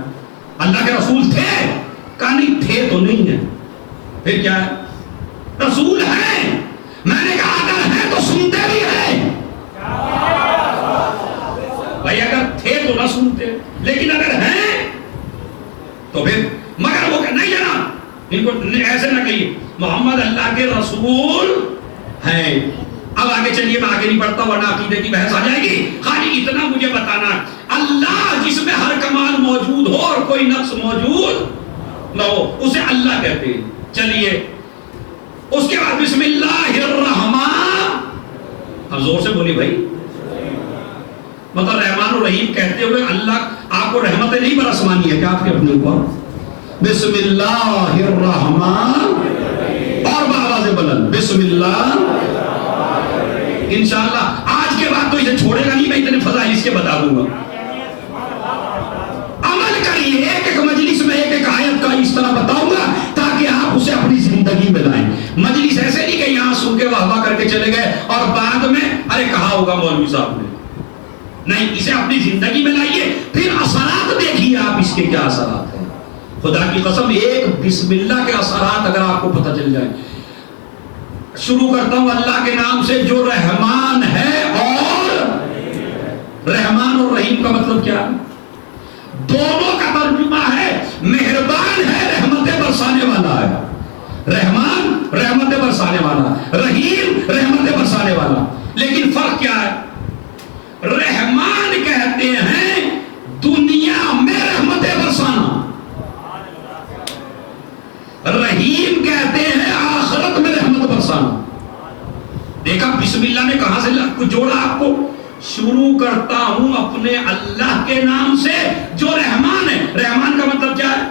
اللہ کے رسول تھے؟ کہا نہیں تھے تو نہیں ہے، پھر کیا ہے؟ رسول ہیں۔ میں نے کہا اگر ہیں تو سنتے بھی ہیں بھائی، اگر تھے تو نہ سنتے، لیکن اگر ہیں تو پھر مگر وہ نہیں جناب، ان کو ایسے نہ کہیے، محمد اللہ کے رسول ہیں۔ اب آگے چلیے، میں آگے نہیں پڑھتا ورنہ عقیدے کی بحث آ جائے گی۔ خالی اتنا مجھے بتانا، اللہ جس میں ہر کمال موجود ہو اور کوئی نقص موجود نہ ہو، اسے اللہ کہتے ہیں۔ چلیے اس کے بعد بسم اللہ الرحمن، اب زور سے بولی بھائی، مطلب رحمان اور رحیم کہتے ہوئے اللہ آپ کو رحمتیں نہیں برسوانی ہے کیا آپ کے اپنے اوپر؟ بسم اللہ الرحمن، اور بآواز بلند بسم اللہ۔ انشاءاللہ آج کے بعد تو اسے چھوڑے گا نہیں، میں اتنے فضائل اس کے بتا دوں گا۔ عمل کریے، ایک ایک مجلس میں ایک ایک آیت کا اس طرح بتاؤں گا تاکہ آپ اسے اپنی زندگی میں لائیں۔ مجلس ایسے نہیں کہ یہاں سن کے واہ واہ کر کے چلے گئے اور بعد میں ارے کہا ہوگا مولوی صاحب نے، نہیں، اسے اپنی زندگی میں لائیے، پھر اثرات دیکھیے آپ اس کے کیا اثرات ہیں۔ خدا کی قسم ایک بسم اللہ کے اثرات اگر آپ کو پتہ چل جائیں۔ شروع کرتا ہوں اللہ کے نام سے جو رحمان ہے، اور رحمان اور رحیم کا مطلب کیا ہے؟ دونوں کا ترجمہ ہے مہربان ہے، رحمتیں برسانے والا ہے۔ رحمان رحمتیں برسانے والا، رحیم رحمتیں برسانے والا۔ لیکن فرق کیا ہے؟ رحمان کہتے ہیں دنیا میں رحمتیں برسانا، رحیم کہتے ہیں آخرت میں رحمت برسانا۔ دیکھا بسم اللہ نے کہاں سے جوڑا آپ کو؟ شروع کرتا ہوں اپنے اللہ کے نام سے جو رحمان ہے۔ رحمان کا مطلب کیا ہے؟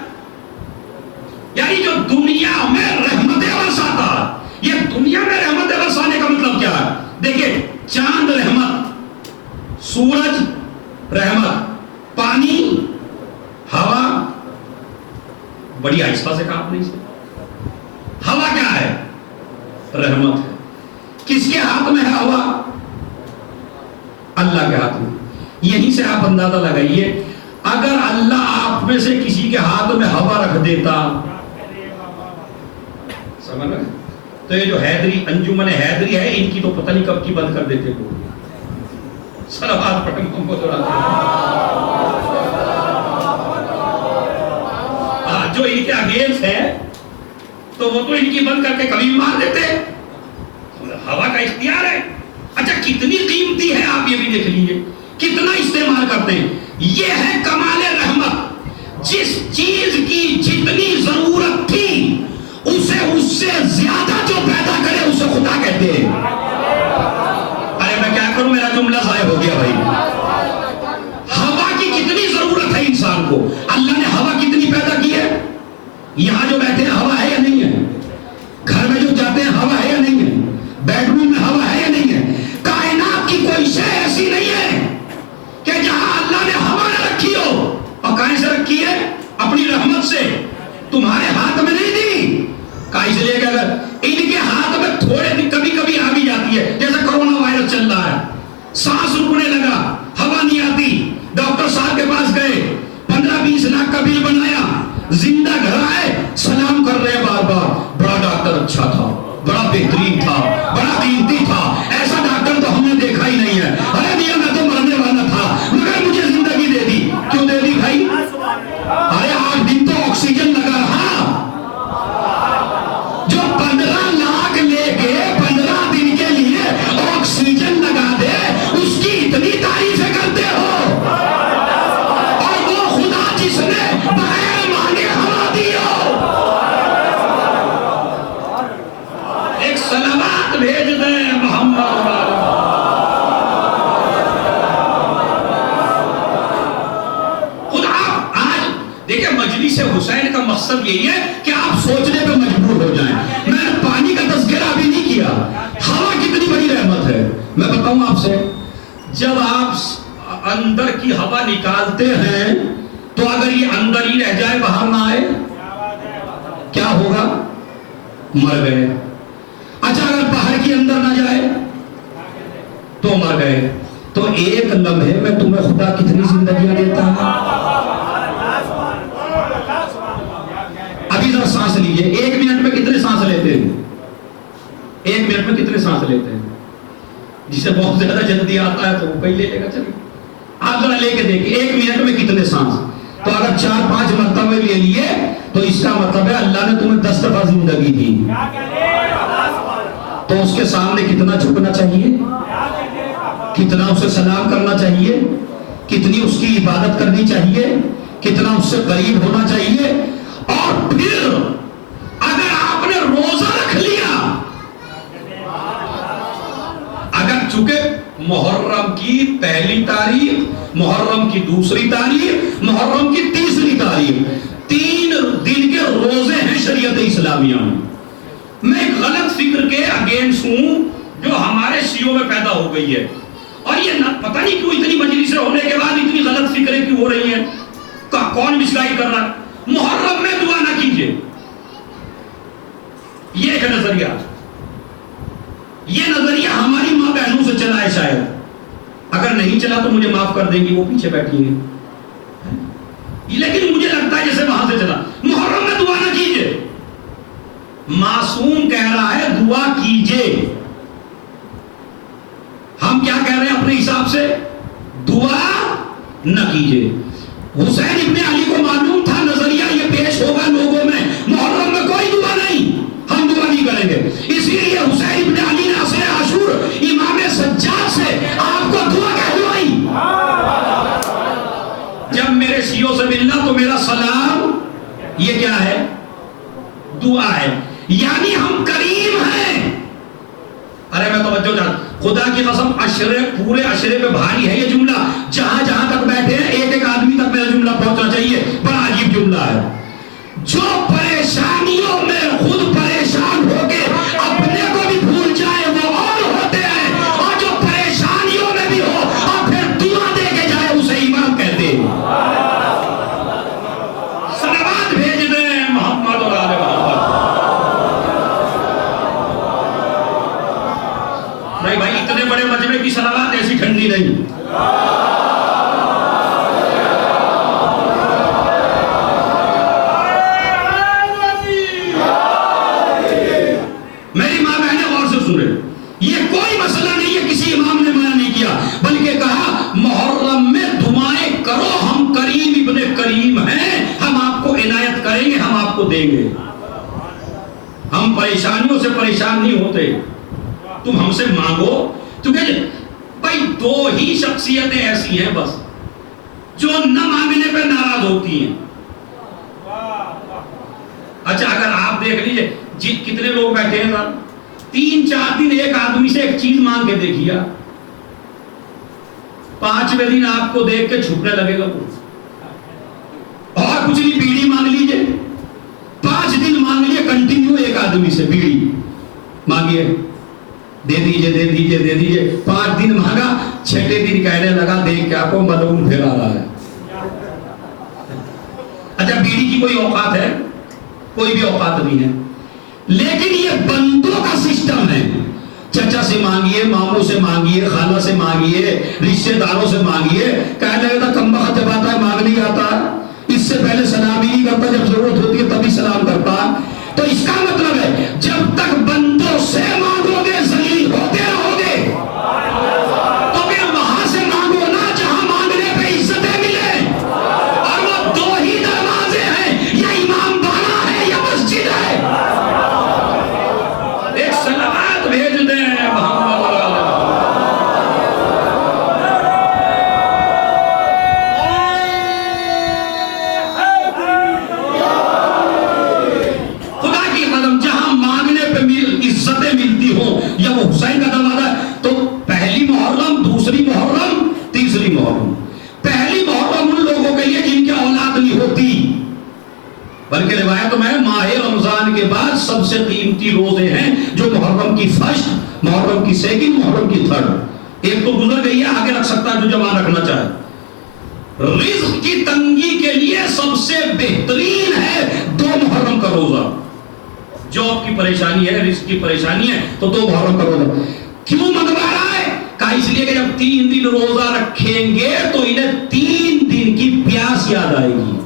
یعنی جو دنیا میں رحمتیں برساتا ہے۔ یہ دنیا میں رحمتیں برسانے کا مطلب کیا ہے؟ دیکھیں، چاند رحمت، سورج رحمت، پانی، ہوا، بڑی آہستہ سے کہا آپ نے اسے، ہوا کیا ہے؟ رحمت ہے۔ کس کے ہاتھ میں ہے ہوا؟ اللہ کے ہاتھ میں۔ یہیں سے آپ اندازہ لگائیے، اگر اللہ آپ میں سے کسی کے ہاتھ میں ہوا رکھ دیتا، سمجھ رہے؟ تو یہ جو حیدری انجمن حیدری ہے، ان کی تو پتہ نہیں کب کی بند کر دیتے وہ۔ صلوات پڑھیں محمد رسول اللہ۔ جو ان کے اگینسٹ ہے تو وہ تو ان کی بند کر کے کبھی مار دیتے۔ ہوا کا اختیار ہے۔ اچھا کتنی قیمتی ہے آپ یہ بھی دیکھ لیجئے، کتنا استعمال کرتے ہیں۔ یہ ہے کمال رحمت، جس چیز کی جتنی ضرورت تھی اسے اس سے زیادہ جو پیدا کرے اسے خدا کہتے ہیں۔ ارے میں کیا کروں، میرا جملہ ضائع ہو گیا بھائی۔ ہوا کی کتنی ضرورت ہے انسان کو، اللہ نے ہوا کتنی پیدا کی ہے۔ یہاں جو بیٹھے ہیں ہوا ہے یا نہیں ہے؟ گھر میں جو جاتے ہیں ہوا ہے یا نہیں ہے؟ بیڈ روم میں ہوا ہے یا نہیں ہے؟ کائنات کی کوئی شے ایسی نہیں ہے کہ جہاں اللہ نے ہوا نہ رکھی ہو۔ اور کہاں سے رکھی ہے؟ اپنی رحمت سے، تمہارے ہاتھ میں نہیں دی۔ کہا اس لیے کہ اگر ان کے ہاتھ میں تھوڑے دن کبھی کبھی آ بھی جاتی ہے، جیسے کرونا وائرس چل رہا ہے، سانس رکنے لگا، ہوا نہیں آتی، ڈاکٹر صاحب کے پاس گئے، 15-20 لاکھ کا بل بنایا، زندہ گھر آئے، سلام کر رہے بار بار، بڑا ڈاکٹر اچھا تھا، بڑا بہترین تھا، بڑا قیمتی تھا، ایسا ڈاکٹر تو ہم نے دیکھا ہی نہیں ہے۔ ارے میاں میں تو مرنے والا تھا مگر مجھے زندگی دے دی۔ کیوں دے دی بھائی؟ ارے 8 دن تو آکسیجن لگا رہا، جو 15 لاکھ لے کے 15 دن کے لیے آکسیجن لگا دے، اس کی اتنی تعریفیں کرتے ہو، اور وہ خدا جس نے بغیر مانگے ہوا دی ہو۔ ایک صلوات بھیج دیں محمد۔ خدا آج دیکھیں مجلس حسین کا مقصد یہی ہے کہ آپ سوچنے پہ مجبور ہو جائیں۔ میں نے پانی کا تذکرہ بھی نہیں کیا، ہوا کتنی بڑی رحمت ہے۔ میں بتاؤں آپ سے، جب آپ اندر کی ہوا نکالتے ہیں تو اگر یہ اندر ہی رہ جائے باہر نہ آئے کیا ہوگا؟ مر گئے۔ اچھا اگر باہر کی اندر نہ جائے تو مر گئے۔ تو ایک لمحے میں تمہیں خدا کتنی زندگیاں دیتا ہے. ابھی ذرا سانس لیجئے, 1 منٹ میں کتنے سانس لیتے ہیں؟ 1 منٹ میں کتنے سانس لیتے ہیں؟ جسے بہت زیادہ جلدی آتا ہے تو وہ کئی لے لے گا. چلیے آپ ذرا لے کے دیکھیں 1 منٹ میں کتنے سانس. تو اگر 4-5 مرتبہ لے لیے تو اس کا مطلب ہے اللہ نے تمہیں 10 دفعہ زندگی دی. تو اس کے سامنے کتنا جھکنا چاہیے, کتنا اسے سلام کرنا چاہیے, کتنی اس کی عبادت کرنی چاہیے, کتنا اس سے قریب ہونا چاہیے. اور پھر اگر آپ نے روزہ رکھ لیا, اگر چونکہ محرم کی پہلی تاریخ, محرم کی دوسری تاریخ, محرم کی تیسری تاریخ, 3 دن کے روزے ہیں شریعت اسلامیہ میں. میں ایک غلط فکر کے اگینسٹ ہوں جو ہمارے شیعوں میں پیدا ہو گئی ہے, اور یہ پتہ نہیں کیوں اتنی مجلسیں ہونے کے بعد اتنی غلط فکریں کیوں ہو رہی ہیں. کون مسگائیڈ کر رہا ہے؟ محرم میں دعا نہ کیجیے, یہ ایک نظریہ. یہ نظریہ ہماری ماں بہنوں سے چلا ہے شاید, اگر نہیں چلا تو مجھے معاف کر دیں گی, وہ پیچھے بیٹھی ہیں, لیکن مجھے لگتا ہے جیسے وہاں سے چلا. محرم میں دعا نہ کیجیے. معصوم کہہ رہا ہے دعا کیجیے, ہم کیا کہہ رہے ہیں اپنے حساب سے؟ دعا نہ کیجیے. حسین ابن علی کو معلوم تھا نظریہ یہ پیش ہوگا لوگوں میں, محرم میں کوئی دعا نہیں, ہم دعا نہیں کریں گے. اسی لیے حسین ابن علی نے عصر عاشور امام سجاد سے آپ کو دعا کہلوائی. جب میرے شیعوں سے ملنا تو میرا سلام یہ کیا ہے؟ دعا ہے. یعنی ہم کریم ہیں. ارے میں توجہ چاہتا, خدا کی قسم عشرے پورے عشرے پہ بھاری ہے یہ جملہ. جہاں جہاں تک بیٹھے ہیں ایک ایک آدمی تک میرا جملہ پہنچنا چاہیے. بڑا عجیب جملہ ہے. جو پریشانیوں میں خود پریشان ہو کے اپنے کو بھی بھول جائے وہ اور ہوتے ہیں, اور جو پریشانیوں میں بھی ہو اور پھر دعا دے کے جائے اسے ایمان کہتے ہیں. صلوات بھیج دیں محمد اور آل محمد. نہیں بھائی, اتنے بڑے مجمع کی صلوات ایسی ٹھنڈی نہیں. میری ماں بہنیں غور سے سنیں, یہ کوئی مسئلہ نہیں ہے کسی امام نے منع نہیں کیا, بلکہ کہا محرم میں دعائیں کرو, ہم کریم ابن کریم ہیں, ہم آپ کو عنایت کریں گے, ہم آپ کو دیں گے. ہم پریشانیوں سے پریشان نہیں ہوتے, تم ہم سے مانگو. کیونکہ بھائی 2 ہی شخصیتیں ایسی ہیں بس جو نہ مانگنے پہ ناراض ہوتی ہیں. اچھا اگر آپ دیکھ لیجئے کتنے لوگ بیٹھے ہیں سر, 3-4 دن ایک آدمی سے ایک چیز مانگ کے دیکھیا, 5ویں دن آپ کو دیکھ کے چھپنے لگے گا وہ. اور کچھ نہیں, بیڑی مانگ لیجئے, 5 دن مانگ لیے کنٹینیو ایک آدمی سے بیڑی مانگیے, دے دیجئے دے دیجئے دے دیجئے. 5 دن مانگا, 6ٹھے دن کہنے لگا دیکھ کے آپ کو ملعون پھیلا رہا ہے. اچھا بیڑی کی کوئی اوقات ہے؟ کوئی بھی اوقات نہیں ہے. لیکن یہ بندوں کا سسٹم ہے. چچا سے مانگیے, ماموں سے مانگیے, خالہ سے مانگیے, رشتہ داروں سے مانگیے. کہنے لگا کم وقت جب آتا ہے مانگ نہیں آتا, اس سے پہلے سلام ہی نہیں کرتا, جب ضرورت ہوتی ہے تبھی سلام کرتا. تو اس کا مطلب ہے جب تک بندوں سے مانگو گے ذلیل ہوتے رہو گے, تو پھر وہاں سے مانگو نا جہاں مانگنے پہ عزتیں ملے. اور وہ 2 ہی دروازے ہیں, یا امام باڑہ ہے یا مسجد ہے. ایک صلوات بھیج دیں محمد اور آل خدا کی قدم. جہاں مانگنے پہ عزتیں ملتی ہوں, یا وہ حسین کا دروازہ ہے, تو پہلی محرم, دوسری محرم, تیسری محرم. پہلی محرم ان لوگوں کے لیے جن کی اولاد نہیں ہوتی, بلکہ روایت میں ماہ رمضان کے بعد سب سے قیمتی روزے ہیں جو محرم کی فرسٹ, محرم کی سیکنڈ, محرم کی تھرڈ. ایک تو گزر گئی ہے, آگے رکھ سکتا ہے جو جوان رکھنا چاہے. رزق کی تنگی کے لیے سب سے بہترین ہے 2 محرم کا روزہ. جاب کی پریشانی ہے, رزق کی پریشانی ہے, تو 2 محرم کا روزہ. کیوں منگوا رہا ہے؟ کہ کہا اس لیے کہ جب 3 دن روزہ رکھیں گے تو انہیں 3 دن کی پیاس یاد آئے گی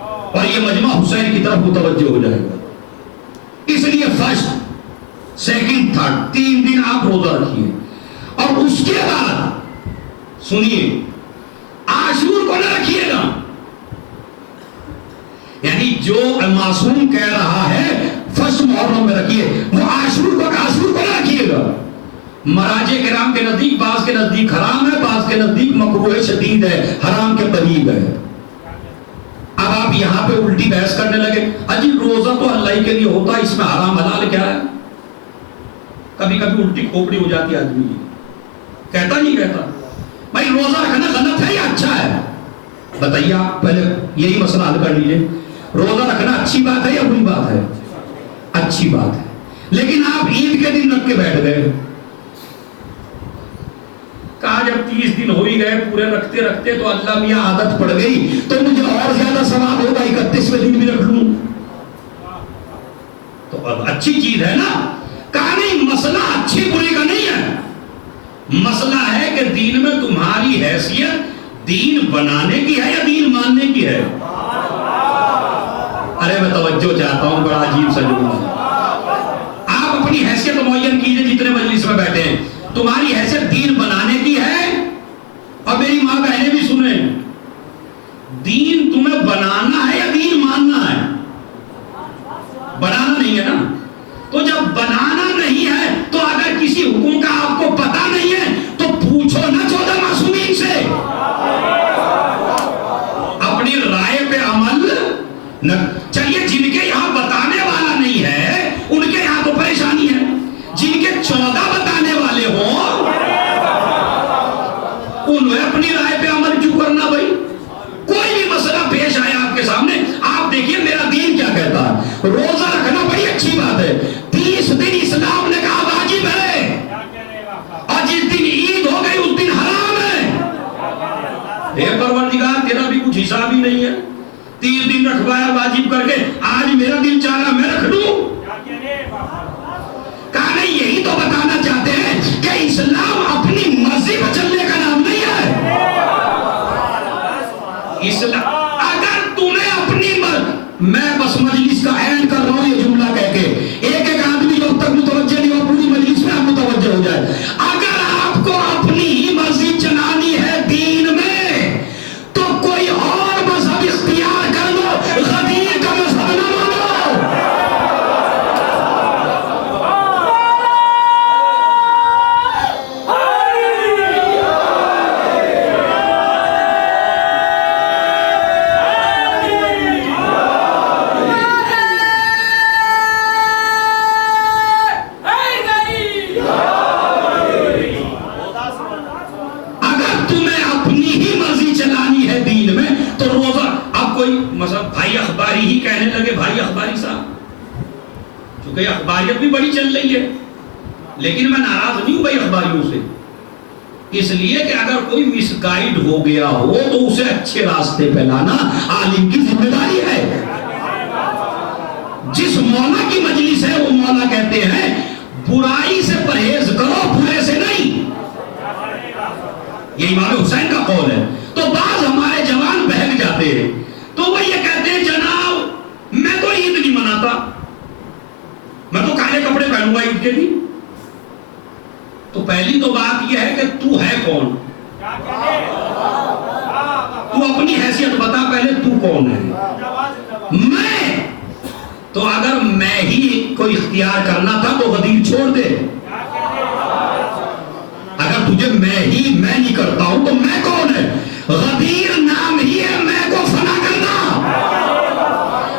اور یہ مجمع حسین کی طرف متوجہ ہو جائے گا. اس لیے فرسٹ سیکنڈ تھرڈ 3 دن آپ روزہ رکھیے اور اس کے بعد سنیے عاشور کو نہ رکھیے گا. یعنی جو معصوم کہہ رہا ہے فرسٹ محرم میں رکھیے وہ عاشور کو نہ رکھیے گا. مراجع کرام کے نزدیک بعض کے نزدیک حرام ہے, بعض کے نزدیک مکروہ شدید ہے, حرام کے قریب ہے. اب آپ یہاں پہ الٹی بحث کرنے لگے اجی روزہ تو اللہ ہی کے لیے ہوتا ہے, اس میں حرام حلال کیا ہے. کبھی کبھی الٹی کھوپڑی ہو جاتی ہے آدمی کی, کہتا نہیں کہتا بھائی روزہ رکھنا غلط ہے یا اچھا ہے؟ بتائیے آپ پہلے یہی مسئلہ حل کر لیجئے. روزہ رکھنا اچھی بات ہے یا بری بات ہے؟ اچھی بات ہے. لیکن آپ عید کے دن رکھ کے بیٹھ گئے, کہا جب 30 دن ہو ہی گئے پورے رکھتے رکھتے تو اللہ میاں عادت پڑ گئی تو مجھے اور زیادہ ثواب ہوگا 31ویں دن بھی رکھ لوں تو اب اچھی چیز ہے نا. کہا نہیں, مسئلہ اچھی بری کا نہیں ہے, مسئلہ ہے کہ دین میں تمہاری حیثیت دین بنانے کی ہے یا دین ماننے کی ہے. ارے میں توجہ چاہتا ہوں, بڑا عجیب سا جملہ ہے. آپ اپنی حیثیت معین کیجئے جتنے مجلس میں بیٹھے ہیں, تمہاری حیثیت دین بنانے کی ہے. اور میری ماں بہنیں بھی سنیں, دین تمہیں بنانا ہے یا دین ماننا ہے؟ بنانا نہیں ہے نا. تو جب بنانا نہیں ہے تو اگر کسی حکم کا آپ کو پتا نہیں ہے تو پوچھو نا 14 معصومین سے. اپنی رائے پہ عمل نہ. چلیے جن کے یہاں بتانے والا نہیں ہے ان کے یہاں تو پریشانی ہے, جن کے 14 بتانے والے ہوں انہیں اپنی رائے پہ عمل کیوں کرنا بھائی. کوئی بھی مسئلہ پیش آیا آپ کے سامنے, آپ دیکھیے میرا دین کیا کہتا ہے. روزہ رکھنا بڑی اچھی بات ہے, 30 دن اسلام نے کہا واجب ہے, اور جس دن عید ہو گئی اس دن حرام ہے. اے پروردگار تیرا بھی کچھ حساب ہی نہیں ہے, 30 دن رکھوایا واجب کر کے, آج میرا دل چاہ رہا میں رکھ لوں. کہا نہیں, یہی تو بتانا چاہتے ہیں کہ اسلام اپنی مرضی پر چلنے کا نام نہیں ہے. اسلام اگر تمہیں اپنی میں بس مجلس کا اینڈ کر رہا ہوں یہ جملہ کہہ کے, ایک آدمی جو اب تک متوجہ نہیں ہو پوری مجلس میں آپ متوجہ ہو جائے. اگر آپ کو اپنی ہی مرضی چلانی ہے دین میں تو کوئی اور مذہب اختیار کر لو, غدیر کا مذہب نہ مانو. بھائی اخباری ہی کہنے لگے, بھائی اخباری صاحب, چونکہ اخباریت بھی بڑی چل رہی ہے, لیکن میں ناراض نہیں ہوں بھائی اخباریوں سے, اس لیے کہ اگر کوئی مس گائیڈ ہو گیا ہو تو اسے اچھے راستے پہ لانا عالم کی ذمہ داری ہے. جس مولا کی مجلس ہے وہ مولا کہتے ہیں برائی سے پرہیز کرو, برے سے نہیں. یہ امام حسین کا قول ہے. تو بعض ہمارے جوان بہک جاتے ہیں تو وہ یہ کہتے ہیں جناب میں تو عید نہیں مناتا, میں تو کالے کپڑے پہنوں گا عید کے دن. تو پہلی تو بات یہ ہے کہ تو ہے کون, تو اپنی حیثیت بتا پہلے, تو کون ہے. میں تو اگر میں ہی کوئی اختیار کرنا تھا تو غدیر چھوڑ دے. اگر تجھے میں نہیں کرتا ہوں تو میں کون ہے؟ غدیر نام ہی ہے میں کو فنا کرنا.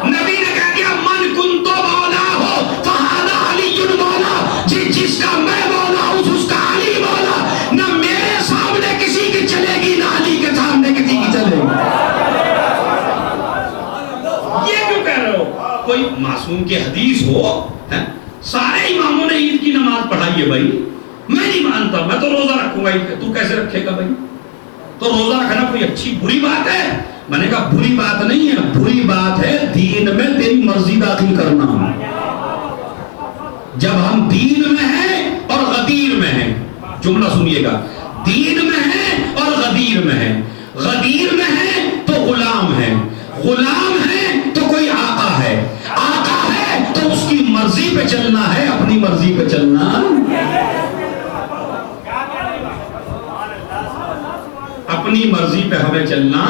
نبی نے کہا دیا من کنتو مولا ہو فہذا علی مولا, جس کا میں مولا ہوں اس کا علی مولا. نہ میرے سامنے کسی کی چلے گی نہ علی کے سامنے کسی کی چلے گی. یہ کیوں کہہ رہے ہو؟ کوئی معصوم کی حدیث ہو, سارے اماموں نے عید کی نماز پڑھائی ہے بھائی, میں نہیں مانتا, میں تو روزہ رکھوں گا عید کا. تو کیسے رکھے گا بھائی؟ تو روزہ رکھنا کوئی اچھی بری بات ہے؟ میں نے کہا بری بات نہیں ہے, بری بات ہے دین میں تیری مرضی داخل کرنا. جب ہم دین میں ہیں اور غدیر میں ہیں, جملہ سنیے گا، دین میں ہے اور غدیر میں ہے. غدیر میں ہے تو غلام ہے، غلام ہے تو کوئی آقا ہے، آقا ہے تو اس کی مرضی پہ چلنا ہے، اپنی مرضی پہ چلنا، اپنی مرضی پہ ہمیں چلنا،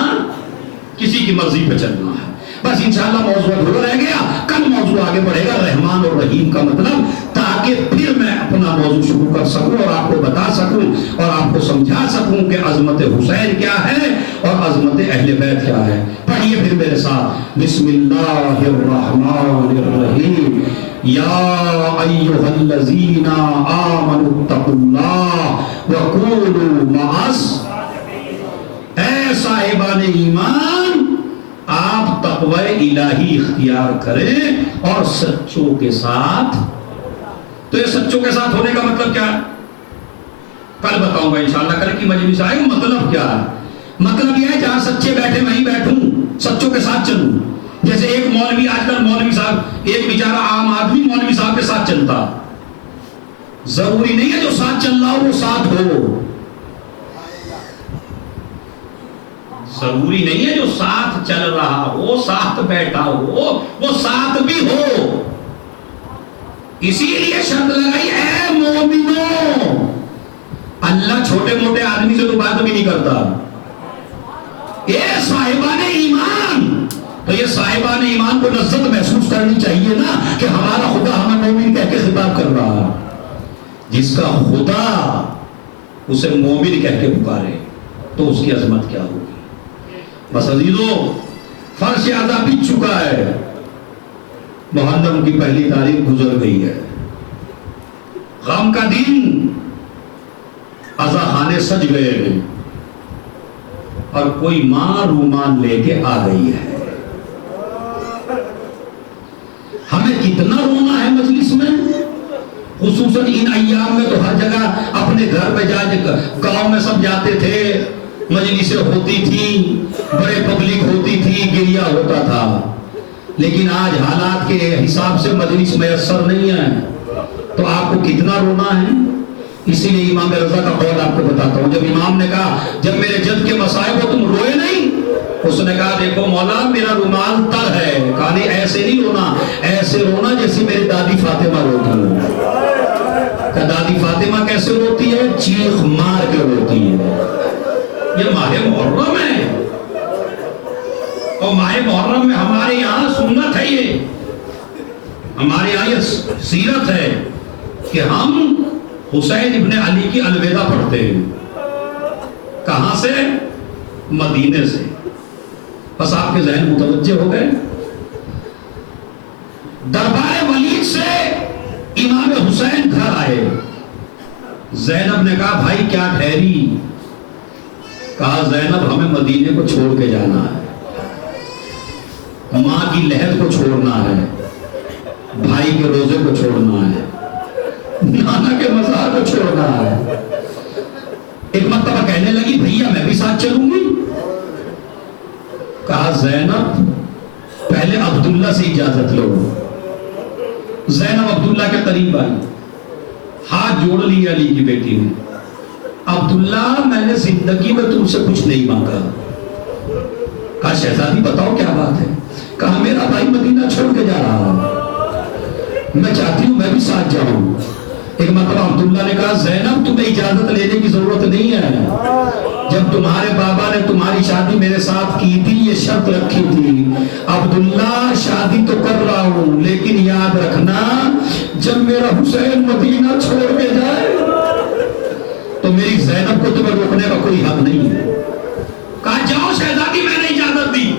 کسی کی مرضی پہ چلنا ہے. بس انشاءاللہ موضوع ادھورا رہ گیا، کل موضوع آگے بڑھے گا رحمان اور رحیم کا مطلب، تاکہ پھر میں اپنا موضوع شروع کر سکوں اور آپ کو بتا سکوں اور آپ کو سمجھا سکوں کہ عظمت حسین کیا ہے اور عظمت اہل بیت کیا ہے. پڑھیے پھر میرے ساتھ، بسم اللہ الرحمن الرحیم. یا ایھا الذین آمنوا اتقوا اللہ وکونوا مع، اے صاحبان ایمان آپ تقوی الہی اختیار کریں اور سچوں کے ساتھ. تو یہ سچوں کے ساتھ ہونے کا مطلب کیا ہے؟ کل بتاؤں گا انشاءاللہ، کل کی مجلس آئے گا. مطلب کیا ہے؟ مطلب یہ ہے جہاں سچے بیٹھے میں ہی بیٹھوں، سچوں کے ساتھ چلوں. جیسے ایک مولوی، آج کل مولوی صاحب، ایک بیچارہ عام آدمی مولوی صاحب کے ساتھ چلتا. ضروری نہیں ہے جو ساتھ چل رہا ہو وہ ساتھ ہو، ضروری نہیں ہے جو ساتھ چل رہا ہو، ساتھ بیٹھا ہو، وہ ساتھ بھی ہو. اسی لیے شرط لگائی، اے مومنوں. اللہ چھوٹے موٹے آدمی سے تو بات بھی نہیں کرتا. اے صاحبان ایمان، تو یہ صاحبان ایمان کو لذت محسوس کرنی چاہیے نا کہ ہمارا خدا ہمیں مومن کہہ کے خطاب کر رہا. جس کا خدا اسے مومن کہہ کے پکارے تو اس کی عظمت کیا ہوگی. بس عزیزو، فرش اعضا بچ چکا ہے، محرم کی پہلی تاریخ گزر گئی ہے. غم کا دن، عزا خانے سج گئے ہیں اور کوئی ماں رومان لے کے آ گئی ہے. ہمیں کتنا رونا ہے مجلس میں، خصوصاً ان ایام میں تو ہر جگہ اپنے گھر پہ جا، گاؤں میں سب جاتے تھے، مجلسیں ہوتی تھی، بڑے پبلک ہوتی تھی، گریا ہوتا تھا. لیکن آج حالات کے حساب سے مجلس میسر نہیں ہے، تو آپ کو کتنا رونا ہے. اسی لیے امام رضا کا قول آپ کو بتاتا ہوں. جب امام نے کہا جب میرے جد کے مصائب ہو تم روئے نہیں، اس نے کہا دیکھو مولا میرا رومال تر ہے. کہا نہیں ایسے نہیں رونا، ایسے رونا جیسے میری دادی فاطمہ روتی ہے. کہ دادی فاطمہ کیسے روتی ہے؟ چیخ مار کے روتی ہے. یہ ماہ محرم ہے اور ماہ محرم میں ہمارے یہاں سنت ہے، یہ ہمارے یہاں یہ سیرت ہے کہ ہم حسین ابن علی کی الوداع پڑھتے ہیں. کہاں سے؟ مدینے سے. بس آپ کے ذہن متوجہ ہو گئے. دربار ولید سے امام حسین گھر آئے. زینب نے کہا بھائی کیا ٹھہری؟ کہا زینب ہمیں مدینے کو چھوڑ کے جانا ہے، ماں کی لہر کو چھوڑنا ہے، بھائی کے روزے کو چھوڑنا ہے، نانا کے مزار کو چھوڑنا ہے. ایک مرتبہ کہنے لگی بھیا میں بھی ساتھ چلوں گی. کہا زینب پہلے عبداللہ سے اجازت لو. زینب عبداللہ کے قریب آئی، ہاتھ جوڑ لیا علی کی بیٹی نے. عبداللہ میں نے زندگی میں تم سے کچھ نہیں مانگا. کہا شہزادی بتاؤ کیا بات ہے؟ کہا میرا بھائی مدینہ چھوڑ کے جا رہا ہے، میں چاہتی ہوں میں بھی ساتھ جاؤں. ایک مرتبہ عبداللہ نے کہا زینب تمہیں اجازت لینے کی ضرورت نہیں ہے. جب تمہارے بابا نے تمہاری شادی میرے ساتھ کی تھی یہ شرط رکھی تھی عبداللہ شادی تو کر رہا ہوں لیکن یاد رکھنا جب میرا حسین مدینہ چھوڑ کے جائے تو میری زینب کو تمہیں روکنے کا کوئی حق نہیں ہے. کہا جاؤ شہزادی میں نے اجازت دی.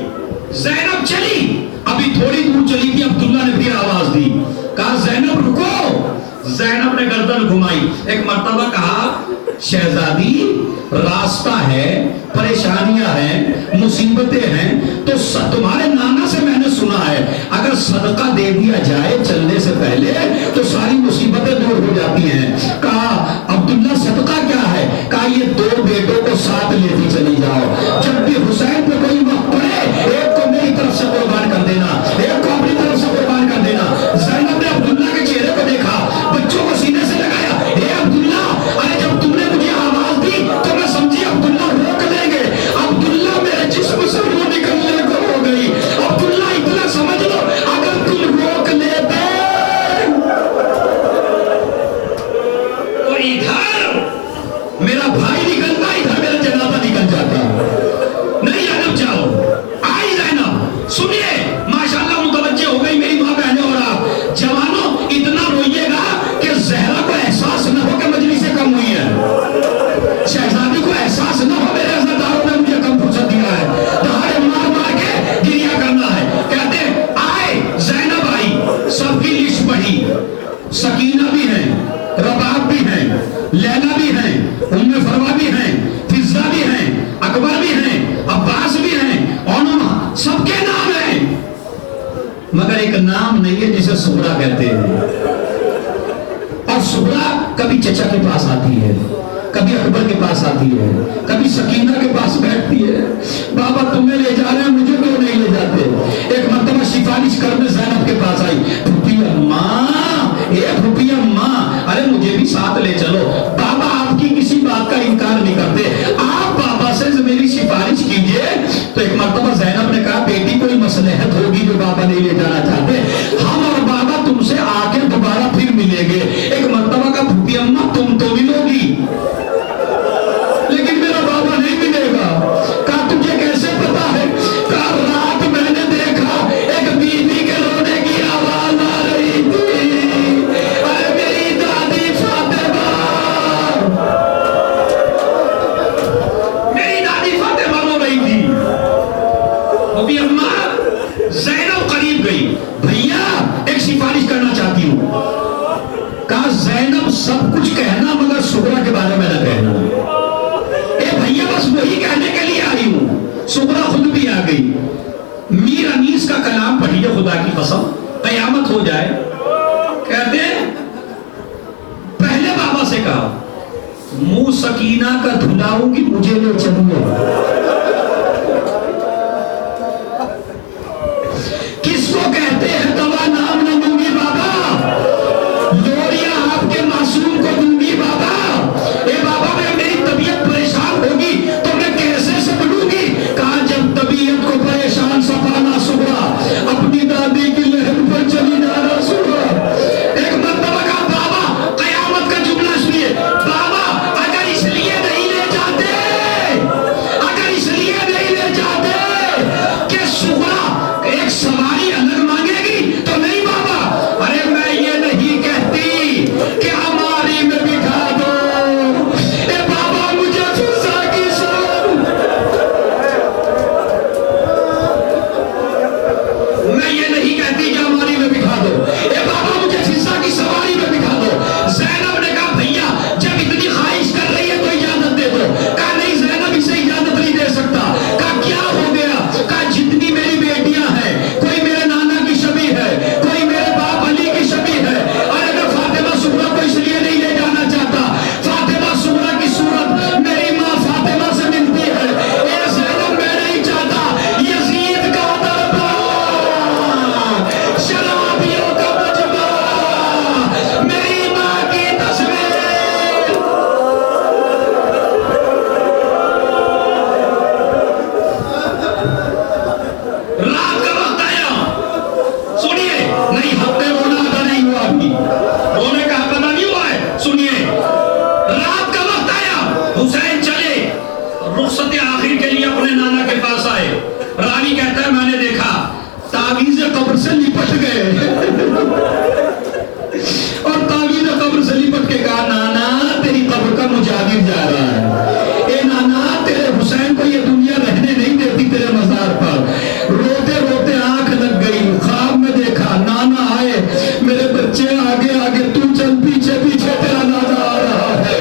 زینب چلی، ابھی تھوڑی دور چلی تھی عبداللہ نے پھر آواز دی. کہا زینب رکو. زینب نے گردن گھمائی. ایک مرتبہ کہا شہزادی راستہ ہے، پریشانیاں ہیں، مصیبتیں ہیں، تو تمہارے نانا سے میں نے سنا ہے اگر صدقہ دے دیا جائے چلنے سے پہلے تو ساری مصیبتیں دور ہو جاتی ہیں. کہا عبداللہ صدقہ کیا ہے؟ کہا یہ دو بیٹوں کو ساتھ لیتی چلی جاؤ، جب بھی حسین پہ کوئی وقت پڑے ایک کو میری طرف سے قربان کر دینا، ایک کو اپنی طرف سے قربان کر دینا. زینب نے عبداللہ کے چہرے کو دیکھا، بچوں کو سینے سے لگایا. اے عبداللہ ارے جب تم نے نام نہیں ہے جسے سغرا کہتے ہیں. اور سغرا کبھی چچا کے پاس آتی ہے, کبھی اکبر کے پاس آتی ہے, کبھی سکینہ کے پاس بیٹھتی ہے, بابا تمہیں لے جا رہے ہیں مجھے کیوں نہیں لے جاتے. ایک مرتبہ سفارش کرنے زینب کے پاس آئی, پھوپھی اماں, اے پھوپھی اماں, ارے مجھے بھی ساتھ لے چلو. بابا آپ کی کسی بات کا انکار نہیں کرتے, آپ بابا سے میری سفارش کیجئے. تو ایک مرتبہ زینب نے کہا بیٹی کوئی مصلحت ہوگی جو بابا نہیں لے جانا چاہتے, ہم اور بابا تم سے آ کے دوبارہ پھر ملیں گے. ایک مرتبہ کا پھوپھی اماں تم تو ملو گی لیکن میرا بابا نہیں ملے گا. کہا تجھے کیسے پتا ہے؟ کہا رات میں نے دیکھا ایک بیوی کے رونے کی آواز آ رہی تھی, ارے میری دادی فاطمہ, میری دادی فاطمہ رو رہی تھی. ابھی اماں زینب قریب گئی, بھیا ایک سفارش کرنا چاہتی ہوں. کہا زینب سب کچھ کہنا مگر سغرا کے بارے میں نہ کہنا. بھیا بس وہی کہنے کے لیے آئی ہوں. سغرا خود بھی آ گئی. میر انیس کا کلام پڑھیے, خدا کی قسم قیامت ہو جائے. کہتے ہیں پہلے بابا سے کہا منہ سکینہ کا دھلاؤں گی مجھے لے چلو. کس کو کہتے ہیں دوا نام نہ دوں گی بابا, لوریاں آپ کے معصوم کو دوں گی بابا. اے بابا میں میری طبیعت پریشان ہوگی تو میں کیسے سنبھلوں گی. کہا جب طبیعت کو پریشان سنبھالنا سغرا, اپنی دادی کی لہر پر چلی جانا سغرا. ایک مرتبہ کہا بابا قیامت کا جملہ سنیے, بابا اگر اس لیے نہیں لے جاتے, اگر اس لیے نہیں لے جاتے کہ سغرا ایک سواری الگ مانگے گی تو نہیں بابا. ارے میں یہ نہیں کہتی کہ ہماری میں بٹھا دو, اے بابا مجھے فضا کی سن, میں یہ نہیں کہتی کہ ہماری میں بٹھا دو, اے بابا مجھے فضا کی سواری میں بٹھا دو. زینب نے کہا بھیا جب اتنی خواہش کر رہی ہے تو اجازت دے دو. کہا نہیں زینب اسے اجازت نہیں دے سکتا. کہا کیا ہو گیا؟ کہا جتنی میری بیٹیاں ہیں کوئی میرے نانا کی شبیہ ہے, کوئی میرے باپ علی کی شبیہ ہے, اور اگر فاطمہ سغرا کو اس لیے نہیں لے جانا چاہتا, فاطمہ سغرا کی صورت میری ماں فاطمہ سے ملتی ہے. اے زینب میں نہیں چاہتا یزید کا دربار, شرابیوں کا مجمع, میری ماں کی تصویر. رات کا وقت آیا, سنیے, نہیں حق رونا ادا نہیں ہوا, ابھی رونے کا حق ادا نہیں ہوا ہے. سنیے, رات کا وقت آیا, حسین چلے رخصت آخر کے لیے اپنے نانا کے پاس آئے. راوی کہتا ہے میں نے دیکھا تعویذ قبر سے لپٹ گئے اور تعویذ قبر سے لپٹ کے کہا نانا تیری قبر کا مجاور جا رہا ہے. اے نانا تیرے حسین کو یہ دنیا رہنے نہیں دیتی تیرے مزار پر. روتے روتے آنکھ لگ گئی, خواب میں دیکھا نانا آئے, میرے بچے آگے آگے تو چل پیچھے پیچھے تیرا نانا آ رہا ہے.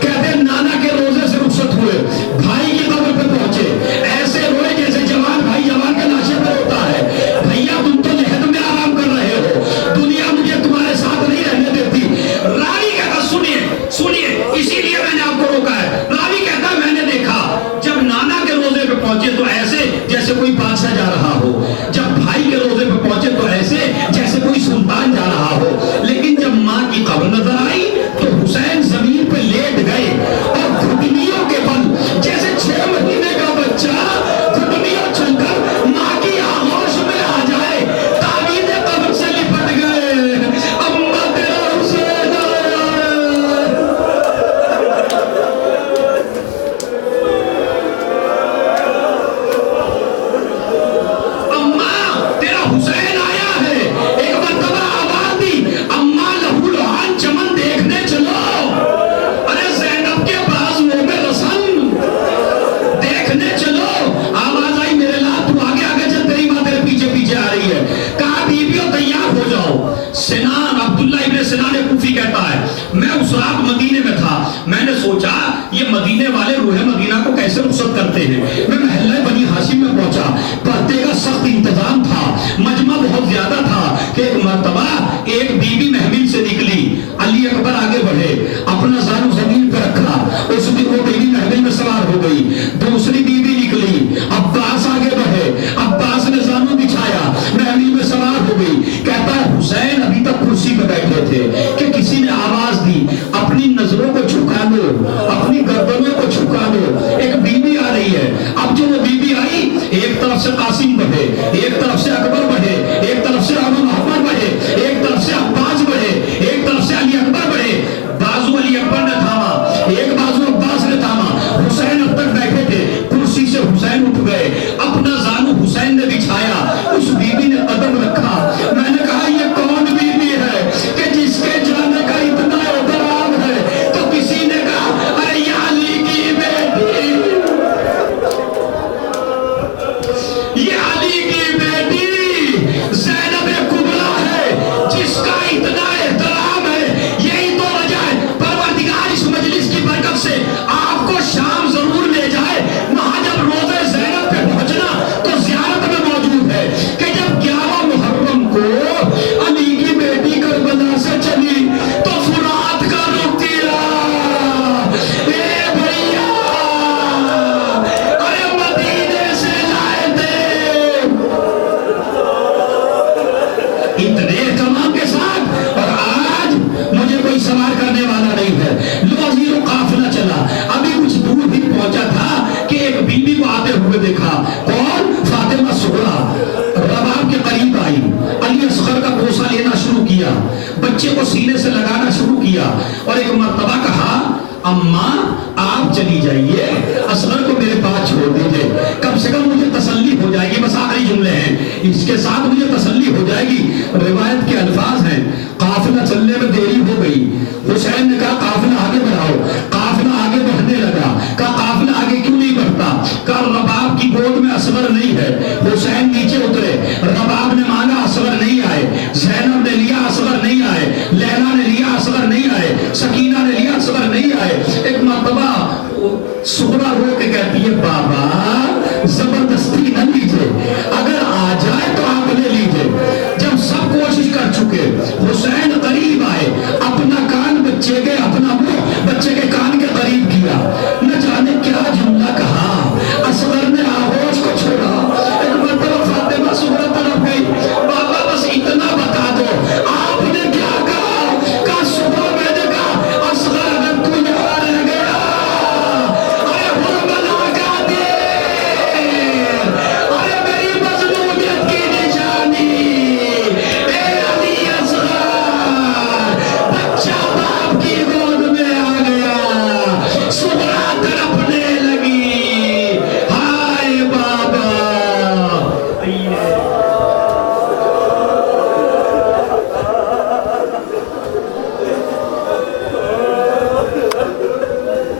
کہتے ہیں نانا کے روزے سے رخصت ہوئے, بھائی کی قبر پہ پہنچے, ایسے روئے جیسے جوان بھائی جوان کے لاشے پہ ہوتا ہے. بھیا تم تو لحد میں آرام کر رہے ہو, دنیا مجھے تمہارے ساتھ نہیں رہنے دیتی. راوی کہتا سنیے سنیے, اسی لیے میں نے آپ کو روکا ہے. راوی کہتا میں نے دیکھا جب نانا کے روزے پہ پہنچے تو ایسے جیسے کوئی بادشاہ جا رہا ہو, جب بھائی کے روزے پہ پہنچے تو ایسے جیسے کوئی سلطان جا رہا ہو. لیکن جب ماں کی قبر نظر آئی تو حسین زمین پہ لیٹ گئے اور گھٹنیوں کے بل جیسے 6 مہینے کا بچہ گھٹنیوں چل کر ماں کی آغوش میں آ جائے, تعویذ قبر سے لپٹ گئے. اماں تیرا حسین آیا ہے. اماں تیرا حسین آیا ہے. ایک مرتبہ آواز دی, اماں لہو لہان چمن دیکھنے چلو. ارے زینب کے بازوؤں میں رسن دیکھنے چلو. آواز آئی میرے لات تو آگے آگے چل, تیری ماں تیرے پیچھے پیچھے آ رہی ہے. کہا بیویوں تیار ہو جاؤ. سنان عبداللہ ابن سنان کوفی کہتا ہے میں اس رات مدینے میں تھا, میں نے سوچا یہ مدینے والے روح مدینہ کو کیسے رخصت کرتے ہیں. میں محلہ بنی ہاشم میں پہنچا, پردے کا سخت انتظام تھا, مجمع بہت زیادہ تھا. کہ ایک مرتبہ ایک بیوی محمل سے نکلی، علی اکبر آگے بڑھے، اپنا زانو زمین پہ رکھا، اس دن وہ بیوی محمل میں سوار ہو گئی، دوسری بیوی نکلی، عباس آگے بڑھے، عباس نے زانو بچھایا، محمل میں سوار ہو گئی۔ کہتا ہے حسین ابھی تک کرسی پہ بیٹھے تھے کہ کسی نے آواز دی، اپنی نظروں کو جھکا دو، اپنی گردنوں کو جھکا دو، ایک بیوی آ رہی ہے۔ اب جو وہ بیوی آئی، ایک طرف سے قاسم بڑھے، ایک طرف سے اکبر بڑھے، ایک طرف سے ابو محمد بڑھے، ایک طرف سے عباس بڑھے، ایک طرف سے علی اکبر بڑھے۔ بازو علی اکبر نے تھاما، ایک بازو عباس نے تھاما، حسین اب تک بیٹھے تھے، کرسی سے حسین اٹھ گئے، اپنا زانو حسین نے بچھایا، اس بیوی نے قدم رکھا۔ میں نے کہا یہ کون بیوی ہے کہ جس کے جانے کا اتنا احترام ہے؟ تو کسی نے کہا ارے یہ علی کی بیٹی، یہ علی کی بیٹی زینب کبریٰ ہے جس کا اتنا احترام ہے۔ یہی تو وجہ ہے پروردگار اس مجلس کی برکت سے آپ کو شام ضرور لے جائے، وہاں جب روزے زینب پہ پہنچنا تو زیارت میں موجود ہے کہ جب 11 محرم کو علی کی بیٹی کربلا سے چلی تو فرات کا رخ کیا، اے بھیا ارے مدینے سے لائے تھے، اتنے اہتمام کے ساتھ، اور آج مجھے کوئی سوار کرنے والا نہیں ہے۔ لو عزیزو قافلہ چلا، ابھی کچھ دور ہی پہنچا تھا کہ ایک بیوی کو آتے ہوئے دیکھا، کون؟ فاطمہ صغریٰ، رباب کے قریب آئی، علی اصغر کا بوسہ لینا شروع کیا، بچے کو سینے سے لگانا شروع کیا، اور ایک مرتبہ کہا اماں آپ چلی جائیے، اصغر کو میرے پاس چھوڑ دیجئے، کم سے کم مجھے تسلی ہو جائے گی۔ بس آخری جملے ہیں، اس کے ساتھ مجھے تسلی ہو جائے گی۔ روایت کے الفاظ ہیں، قافلہ چلنے میں دیری ہو گئی، حسین نے کہا قافلہ آگے بڑھاؤ، قافلہ آگے بڑھنے لگا، کہا قافلہ آگے کیوں نہیں بڑھتا؟ کہا رباب کی گود میں اصغر نہیں ہے۔ حسین نیچے اترے، رباب نے مانگا اصغر نہیں آئے، زینب نے لیا اصغر نہیں آئے، لیلا نے لیا اصغر نہیں آئے، سکینہ نے لیا اصغر نہیں آئے۔ ایک مرتبہ صغریٰ رو کے کہتی ہے بابا